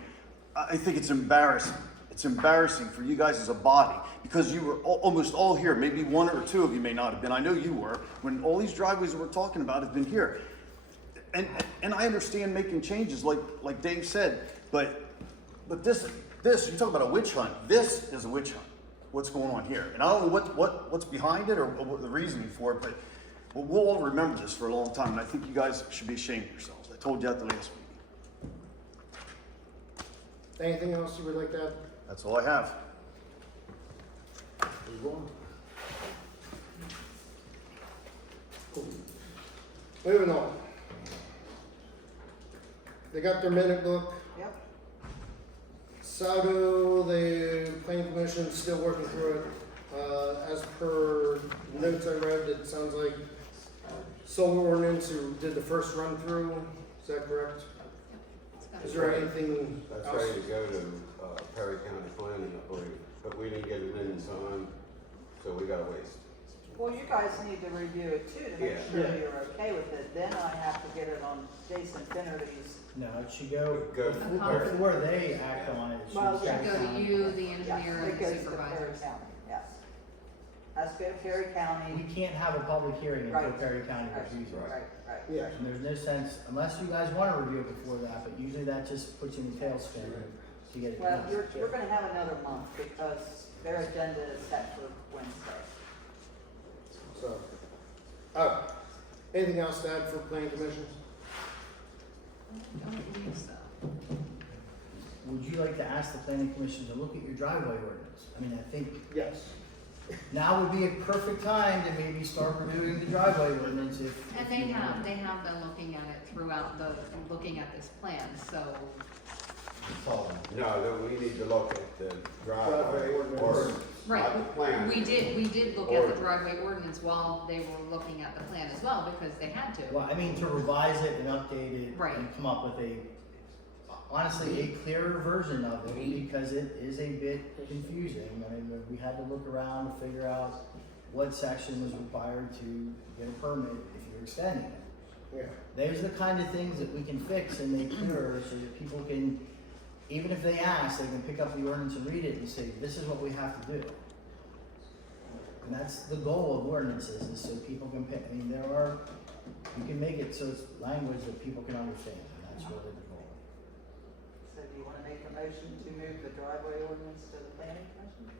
I think it's embarrassing. It's embarrassing for you guys as a body because you were almost all here. Maybe one or two of you may not have been. I know you were when all these driveways that we're talking about have been here. And I understand making changes like Dave said, but this you talk about a witch hunt. This is a witch hunt. What's going on here? And I don't know what's behind it or what the reasoning for it, but we'll all remember this for a long time. And I think you guys should be ashamed of yourselves. I told you at the last meeting. Anything else you would like to add? That's all I have. Moving on. They got their minute book. Yep. Saldo, the planning commission is still working through it. As per notes I read, it sounds like solar ordinance who did the first run through. Is that correct? Is there anything That's else? ready to go to Perry County Planning, I believe, but we didn't get it in time, so we gotta wait. Well, you guys need to review it too to make Yeah. sure Yeah. you're okay with it. Then I have to get it on Jason Finnerty's. No, it should go, Go The to conference. before they act on it, it should Well, go yeah. Should go to down. you, the Yeah, engineer, it and the goes to Perry supervisors. County, yes. Has to go to Perry County. We can't have a public hearing until Right. Perry County Right, reviews it. right, right. Yeah. And there's no sense, unless you guys wanna review it before that, but usually that just puts you in the tailspin to get it Well, done. you're gonna have another month because their agenda is set for Wednesday. So, anything else to add for planning commission? I don't believe so. Would you like to ask the planning commission to look at your driveway ordinance? I mean, I think Yes. now would be a perfect time to maybe start reviewing the driveway ordinance if. And they have been looking at it throughout looking at this plan, so. No, we need to look at the driveway Driveway ordinance. or Right, not the plan. we did look at the driveway ordinance while they were looking at the plan as well, because they had to. Well, I mean, to revise it and update it. Right. And come up with honestly, a clearer version of it, because it is a bit confusing. I mean, we had to look around to figure out what section was required to get a permit if you're extending it. Yeah. Those are the kind of things that we can fix and make clearer so that people can, even if they ask, they can pick up the ordinance and read it and say, this is what we have to do. And that's the goal of ordinances, is so people can pick, I mean, you can make it so it's language that people can understand, and that's really the goal. So do you wanna make a motion to move the driveway ordinance to the planning commission?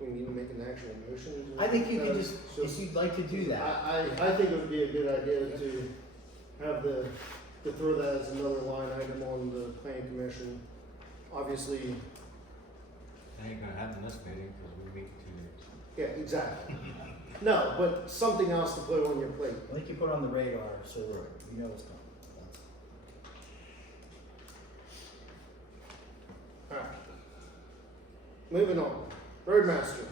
Do we need to make an actual motion? I think you can just, if you'd like to do that. I think it would be a good idea to have to throw that as another line item on the planning commission. Obviously, It ain't gonna happen this meeting, cause we meet in 2 weeks. yeah, exactly. No, but something else to put on your plate. I think you put it on the radar so that you know it's coming. Alright. Moving on. Roadmaster.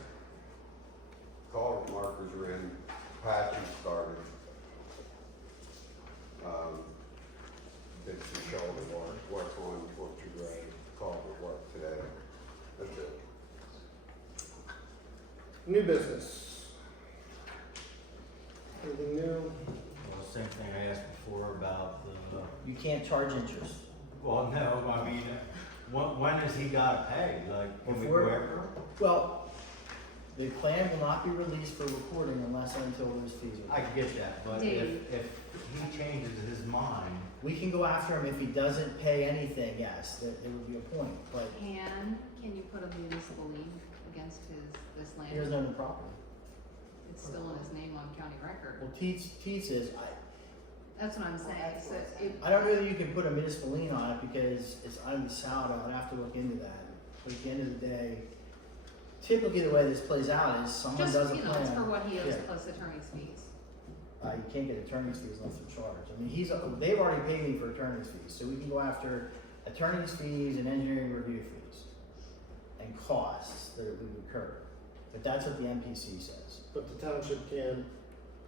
Culvert markers are in, patching started. Did some shoulder work on Orchard Road, culvert work today. That's it. New business. Anything new? Well, same thing I asked before about the, You can't charge interest. well, no, I mean, when has he gotta pay? Like, can we Before- go after him? Well, the plan will not be released for recording unless and until those fees are. I get that, but Dave. if he changes his mind, We can go after him if he doesn't pay anything, yes, there would be a point, but Can you put a municipal lien against this he doesn't land? own the property. It's still in his name on county record. Well, Teets is, That's what I'm saying, so it, I don't know that you can put a municipal lien on it because it's undecided, I'd have to look into that. But at the end of the day, typically the way this plays out is someone just, does a you plan. know, it's for what he owes Yeah. plus attorney's fees. You can't get attorney's fees unless they're charged. I mean, they've already paid me for attorney's fees, so we can go after attorney's fees and engineering review fees and costs that we incur. But that's what the MPC says. But the township can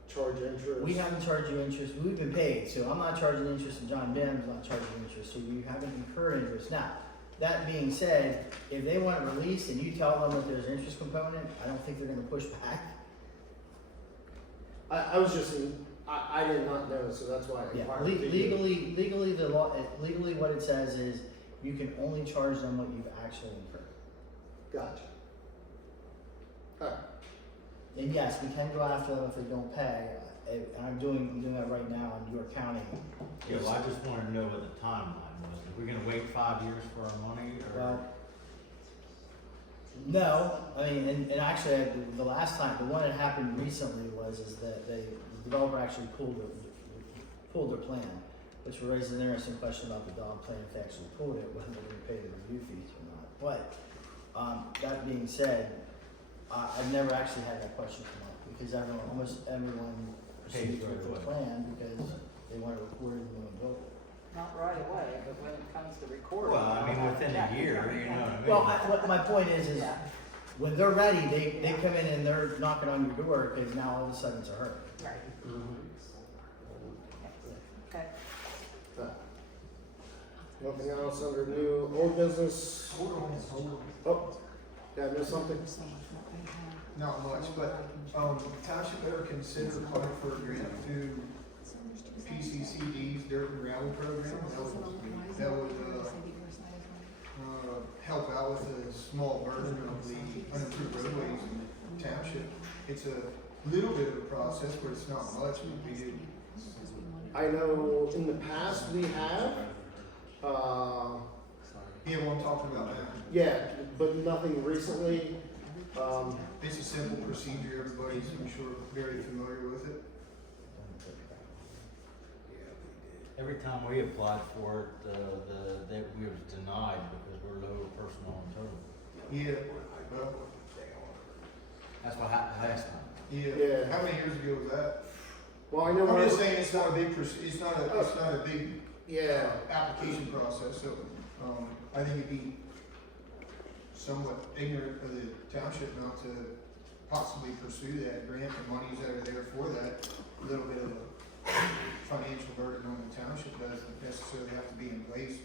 charge interest. We haven't charged you interest, we've been paid, so I'm not charging interest and John Benham's not charging interest, so you haven't incurred interest. Now, that being said, if they want it released and you tell them that there's an interest component, I don't think they're gonna push back. I was just I did not know, so that's why I Yeah, inquired. with you. legally the law, legally what it says is you can only charge them what you've actually incurred. Gotcha. Alright, And yes, we can go after them if they don't pay, and I'm doing that right now in York County. yeah, well, I just wanted to know what the timeline was. Are we gonna wait 5 years for our money, or? Well, no, I mean, and actually, the last time, the one that happened recently is that the developer actually pulled their plan, which raised an interesting question about the dog plan, if they actually pulled it, whether they're gonna pay the review fees or not. But, that being said, I've never actually had that question come up, because almost everyone proceeds Pays right with the away. plan, because they want it recorded and then built it. Not right away, but when it comes to recording. Well, I mean, within a year, you know what I mean? Well, what my point is Yeah. when they're ready, they come in and they're knocking on your door because now all of a sudden it's a hurry. Right. Okay. nothing else under new old business? Oh, did I miss something? Not much, but, township ever consider applying for a grant through PCCD's dirt and gravel program? That would, help out with the small burden of the unimproved roadways in the township. It's a little bit of a process, but it's not much. I know in the past we have, Yeah, well, I'm talking about now. yeah, but nothing recently. It's a simple procedure, everybody's, I'm sure, very familiar with it. Every time we applied for it, that we was denied because we're low personal and total. Yeah, well, That's what happened last time. yeah. Yeah. How many years ago was that? Well, I know. I'm we're- just saying, it's not a big, it's not a big Yeah, application process, so, I think it'd be somewhat ignorant of the township not to possibly pursue that grant, the monies that are there for that. A little bit of a financial burden on the township doesn't necessarily have to be in place.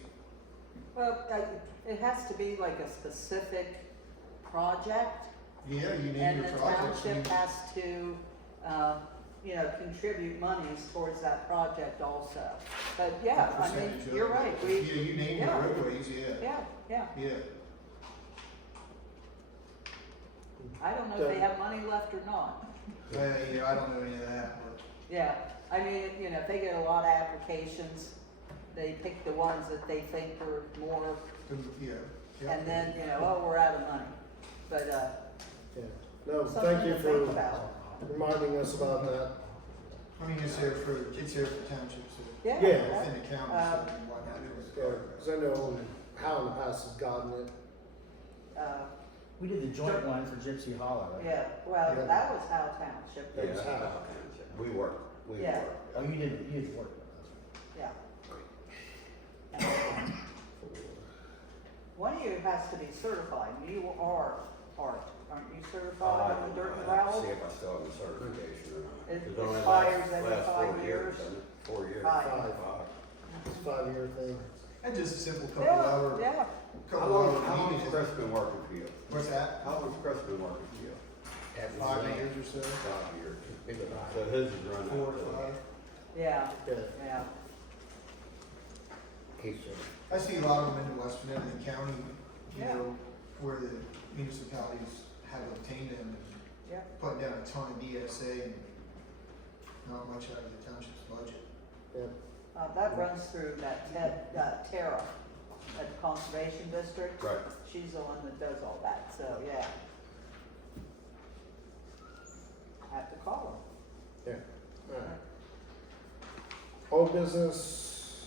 Well, it has to be like a specific project, Yeah, you name and your the project. township has to, contribute monies towards that project also. But yeah, I mean, Percentage of you're it. right, Yeah, you name your yeah. roadways, yeah, yeah. yeah. I don't know if they have money left or not. Yeah, I don't know any of that, but. Yeah, I mean, if they get a lot of applications, they pick the ones that they think are more, Yeah. yeah. and then, oh, we're out of money. But, yeah. No, something thank you to think for about. reminding us about that. I mean, it's there for townships, so Yeah. Yeah. within the county, so why not do it? Yeah, because I know Hal in the past has gotten it. We did the joint one for Gypsy Hollow. Right? Yeah, well, Yeah. that was Howe Township. That was Hal. We work, we Yeah. work. Oh, you did the work. Yeah. One of you has to be certified. You are, Art. Aren't you certified on the dirt and I'd have to gravel? see if I still have the certification or not. It 'Cause it only expires every lasts 5 4 years. doesn't it? 4 years. Five. It's a 5-year thing. And just a simple couple Yeah, hour, yeah. How couple long, hour how long meeting. has Chris been working for you? What's that? How long's Chris been working for you? 5 years or so? 5 years. So his is running 4 out. or 5. Yeah, Yeah. yeah. I see a lot of them in the West Benedict County, you Yeah. know, where the municipalities have obtained them, Yeah. putting down a ton of DSA and not much out of the township's budget. Yeah, That runs through that Tara, that conservation district. Right. She's the one that does all that, so, yeah. I have to call yeah, alright. Old business.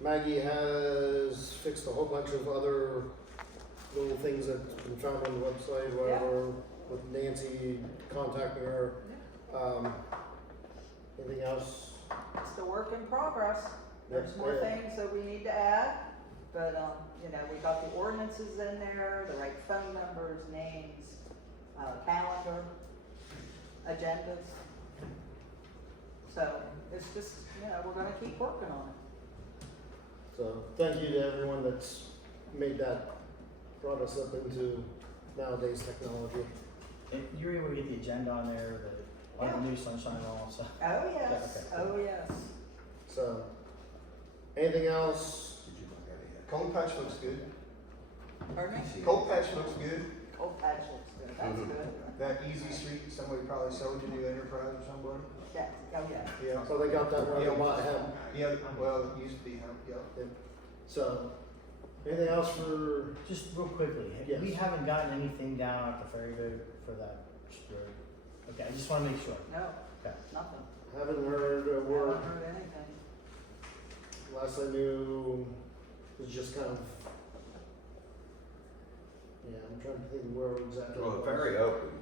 Maggie has fixed a whole bunch of other little things that's been found on the website, whatever, with Nancy contacting her. Anything else? her. It's the work in progress. There's Yep, more yeah. things that we need to add, but, you know, we got the ordinances in there, the right phone numbers, names, calendar, agendas. So, it's just, you know, we're gonna keep working on it. So, thank you to everyone that's made that, brought us up into nowadays technology. And you were able to get the agenda on there, the, the new sunshine law, so. Oh, yes, Okay. oh, yes. So, anything else? Did you look at it yet? Cold patch looks good. Pardon me? Cold patch looks good. Cold patch looks good, that's Mhm. good. That easy street, somebody probably sold to New Enterprise or somebody. Yeah, oh, yeah. Yeah, so they got that right about him. Yeah, well, it used to be hemp, yeah. So, anything else for, Just real quickly, Yes. we haven't gotten anything down at the ferry boat for that road. Okay, I just wanna make sure. No, Okay. nothing. haven't heard a Haven't word. heard anything. Last I knew, it was just kind of, yeah, I'm trying to think of where exactly. Well, it the was. ferry opened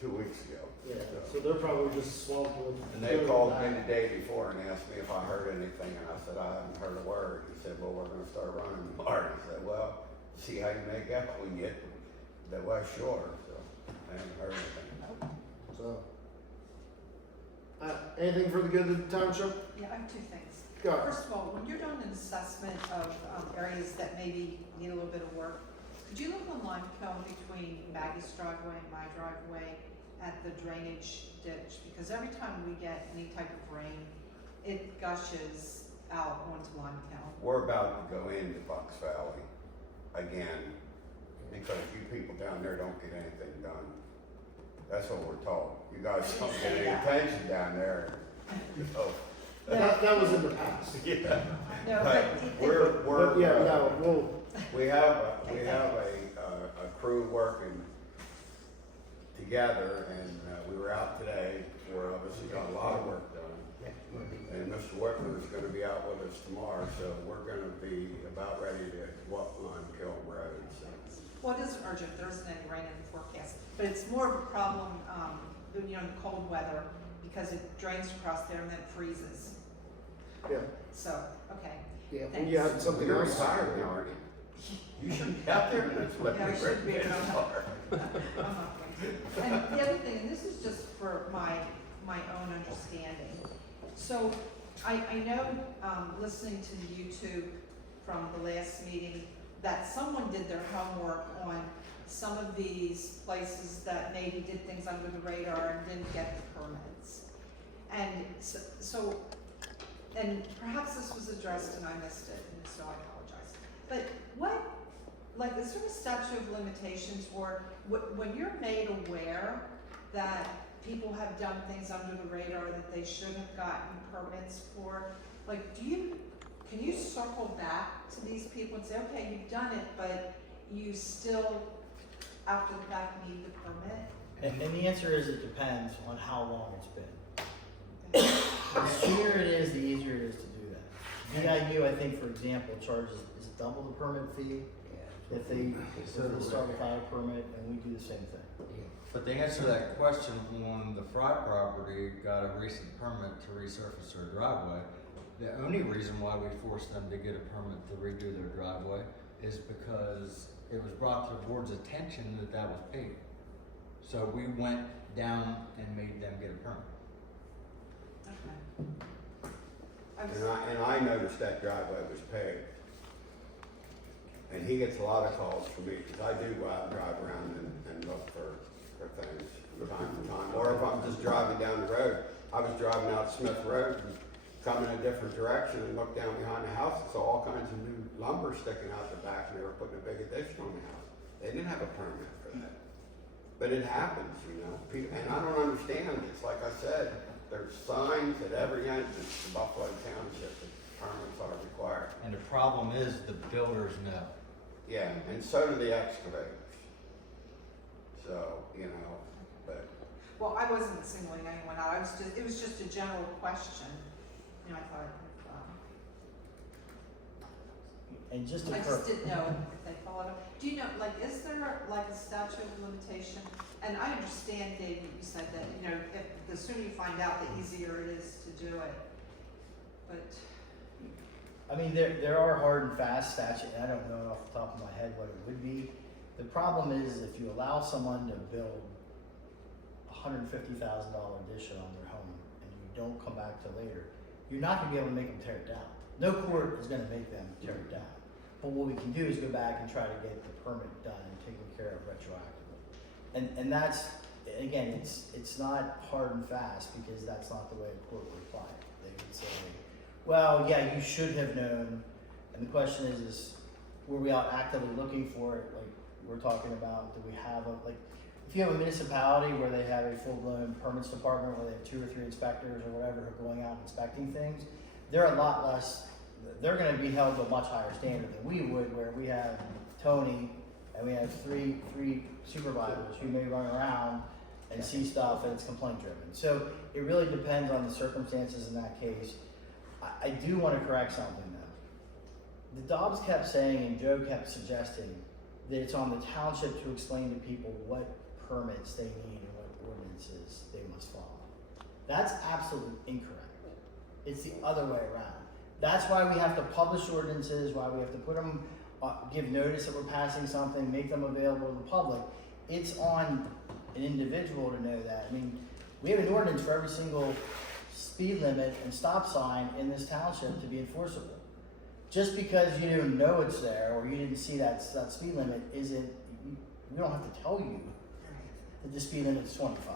2 weeks ago. Yeah, so they're probably just swamped with. And they called me the day before and asked me if I heard anything, and I said, I haven't heard a word. He said, well, we're gonna start running tomorrow. I said, well, see how you make out when you get to the West Shore, so I haven't heard anything. So. Anything for the good of the township? Yeah, I have two things. Go ahead. First of all, when you're doing an assessment of areas that maybe need a little bit of work, could you look on limestone between Maggie's driveway and my driveway at the drainage ditch? Because every time we get any type of rain, it gushes out onto limestone. We're about to go into Bucks Valley again, because you people down there don't get anything done. That's what we're told. You guys don't get any attention down there. So, That was in the past. yeah. No, But but But yeah, no, we'll, we have a crew working together, and we were out today. 4 of us, we got a lot of work done. And Mr. Whitmer is gonna be out with us tomorrow, so we're gonna be about ready to walk on Kiln Road, so. well, it is urgent. There isn't any rain in the forecast, but it's more of a problem, you know, in the cold weather because it drains across there and then it freezes. yeah, So, okay. yeah, Thanks. when you had something You're else. retired now, aren't you? You shouldn't be out there, that's what Yeah, I you're should be, written but I'm in not. for. I'm not going to. And the other thing, and this is just for my own understanding. So I know, listening to the YouTube from the last meeting, that someone did their homework on some of these places that maybe did things under the radar and didn't get the permits. And so, and perhaps this was addressed and I missed it, and so I apologize. But what, like, is there a statute of limitations for, when you're made aware that people have done things under the radar that they should have gotten permits for, like, can you circle back to these people and say, okay, you've done it, but you still, after the fact, need the permit? And the answer is it depends on how long it's been. The sooner it is, the easier it is to do that. VIU, I think, for example, charges, is it double the permit fee? If they start without a permit, and we do the same thing. But the answer to that question, on the Fry property got a recent permit to resurface their driveway. The only reason why we forced them to get a permit to redo their driveway is because it was brought to the board's attention that that was paid. So we went down and made them get a permit. Okay. And I noticed that driveway was paved. And he gets a lot of calls from me, because I do go out and drive around and look for things from time to time. Or if I'm just driving down the road, I was driving out Smith Road and coming a different direction and looked down behind the house and saw all kinds of new lumber sticking out the back, and they were putting a big addition on the house. They didn't have a permit for that. But it happens, you know, and I don't understand. It's like I said, there's signs signs at every entrance to Buffalo Township that permits are required. And the problem is the builders know. Yeah, and so do the excavators. So, but Well, I wasn't singling anyone out, it was just a general question, you know, I thought, And just to I just didn't know if they followed up. Do you know, like, is there like a statute of limitation? And I understand, Dave, that you said that, you know, if, the sooner you find out, the easier it is to do it. But, I mean, there are hard and fast statutes, and I don't know off the top of my head what it would be. The problem is if you allow someone to build $150,000 addition on their home and you don't come back till later, you're not gonna be able to make them tear it down. No court is gonna make them tear it down. But what we can do is go back and try to get the permit done and taken care of retroactively. And that's, again, it's not hard and fast because that's not the way a court would apply it. They would say, well, yeah, you should have known. And the question is were we out actively looking for it? Like we're talking about, do we have if you have a municipality where they have a full-blown permits department where they have 2 or 3 inspectors or whatever who are going out and inspecting things, they're a lot less, they're gonna be held to a much higher standard than we would, where we have Tony and we have three supervisors who may run around and see stuff and it's complaint driven. So it really depends on the circumstances in that case. I do wanna correct something though. The Dobbs kept saying and Joe kept suggesting that it's on the township to explain to people what permits they need and what ordinances they must follow. That's absolutely incorrect. It's the other way around. That's why we have to publish ordinances, why we have to put them, give notice that we're passing something, make them available to the public. It's on an individual to know that. I mean, we have an ordinance for every single speed limit and stop sign in this township to be enforceable. Just because you didn't know it's there or you didn't see that speed limit isn't, we don't have to tell you that the speed limit is 25.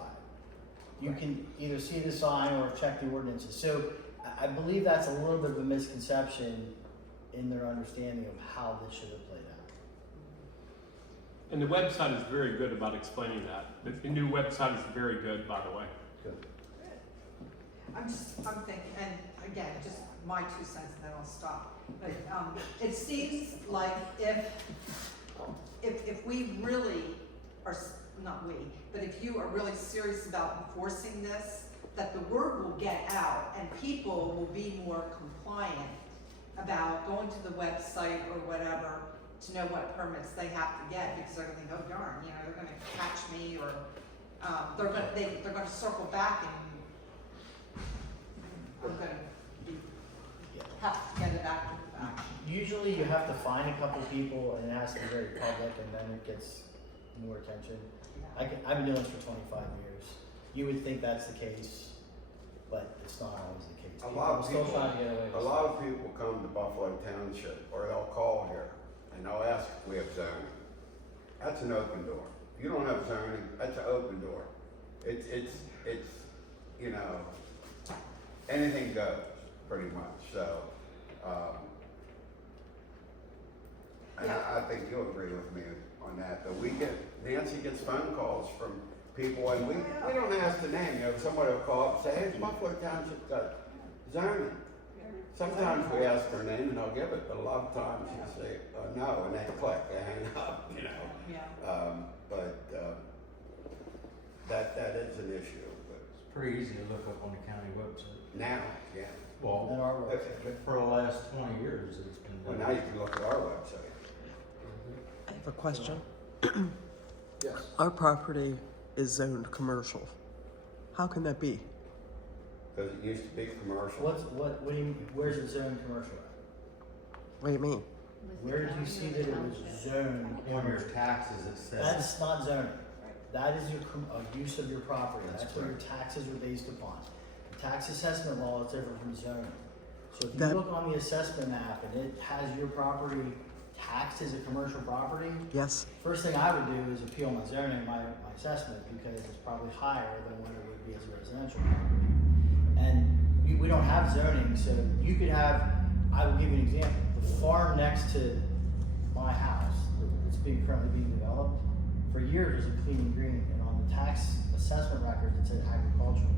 You can either see the sign or check the ordinances. So I believe that's a little bit of a misconception in their understanding of how this should have played out. And the website is very good about explaining that. The new website is very good, by the way. Good. I'm thinking, and again, just my 2 cents and then I'll stop. But it seems like if we really are, not we, but if you are really serious about enforcing this, that the word will get out and people will be more compliant about going to the website or whatever to know what permits they have to get, because they're gonna think, oh darn, you know, they're gonna catch me, or they're gonna circle back and I'm gonna have to get it after the fact. Usually you have to fine a couple people and it has to be very public and then it gets more attention. I've been doing this for 25 years. You would think that's the case, but it's not always the case. a lot of Still people, trying to get away with a lot of people come to Buffalo Township, or they'll call here, and they'll ask if we have zoning. That's an open door. If you don't have zoning, that's an open door. It's, anything goes, pretty much, so, and I think you'll agree with me on that, but Nancy gets phone calls from people, and we don't ask the name, somebody will call up and say, hey, Buffalo Township got zoning. Sometimes we ask their name and they'll give it, but a lot of times you say, no, and they click, they hang up, Yeah. That is an issue, but It's pretty easy to look up on the county website. now, yeah. on Well, our website. for the last 20 years, it's been Well, done. now you can look at our website. I have a question. Yes. Our property is zoned commercial. How can that be? Because it used to be commercial. What do you mean, where's it zoned commercial at? What do you mean? Where did you see that it was zoned? On your taxes, it says. That's not zoning. That is a use of your property. That's That's what your taxes are based upon. The tax assessment law is different from zoning. So if you That- look on the assessment map and it has your property taxed as a commercial property, Yes. first thing I would do is appeal my zoning, my assessment, because it's probably higher than what it would be as a residential property. And we don't have zoning, so you could have, I will give you an example. The farm next to my house, that's currently being developed, for years was a clean and green, and on the tax assessment records, it said agricultural,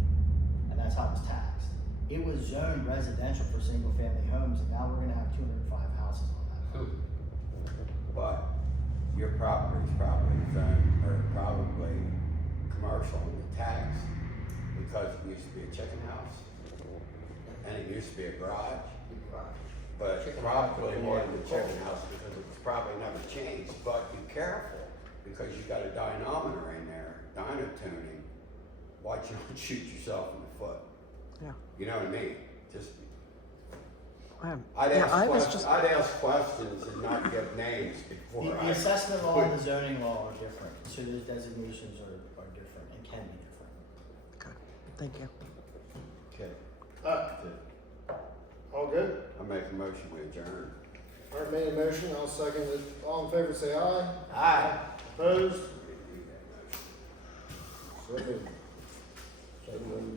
and that's how it was taxed. it was zoned residential for single family homes, and now we're gonna have 205 houses on that. But your property's probably zoned, or probably commercial in the tax, because it used to be a chicken house, and it used to be a garage. But Chicken probably house, more yeah. than a chicken house, because it was probably never changed, but be careful, because you got a dynamometer in there, dyno tuning, watch you don't shoot yourself in the foot. Yeah. You know what I mean? Just, I I'd ask questions and not give names before The assessment law and the zoning law are different, so those designations are different and can be different. Okay, thank you. Okay. All good? I make a motion, we adjourn. Art made a motion, I'll second it. All in favor, say aye. Aye. Opposed? So moved. So moved.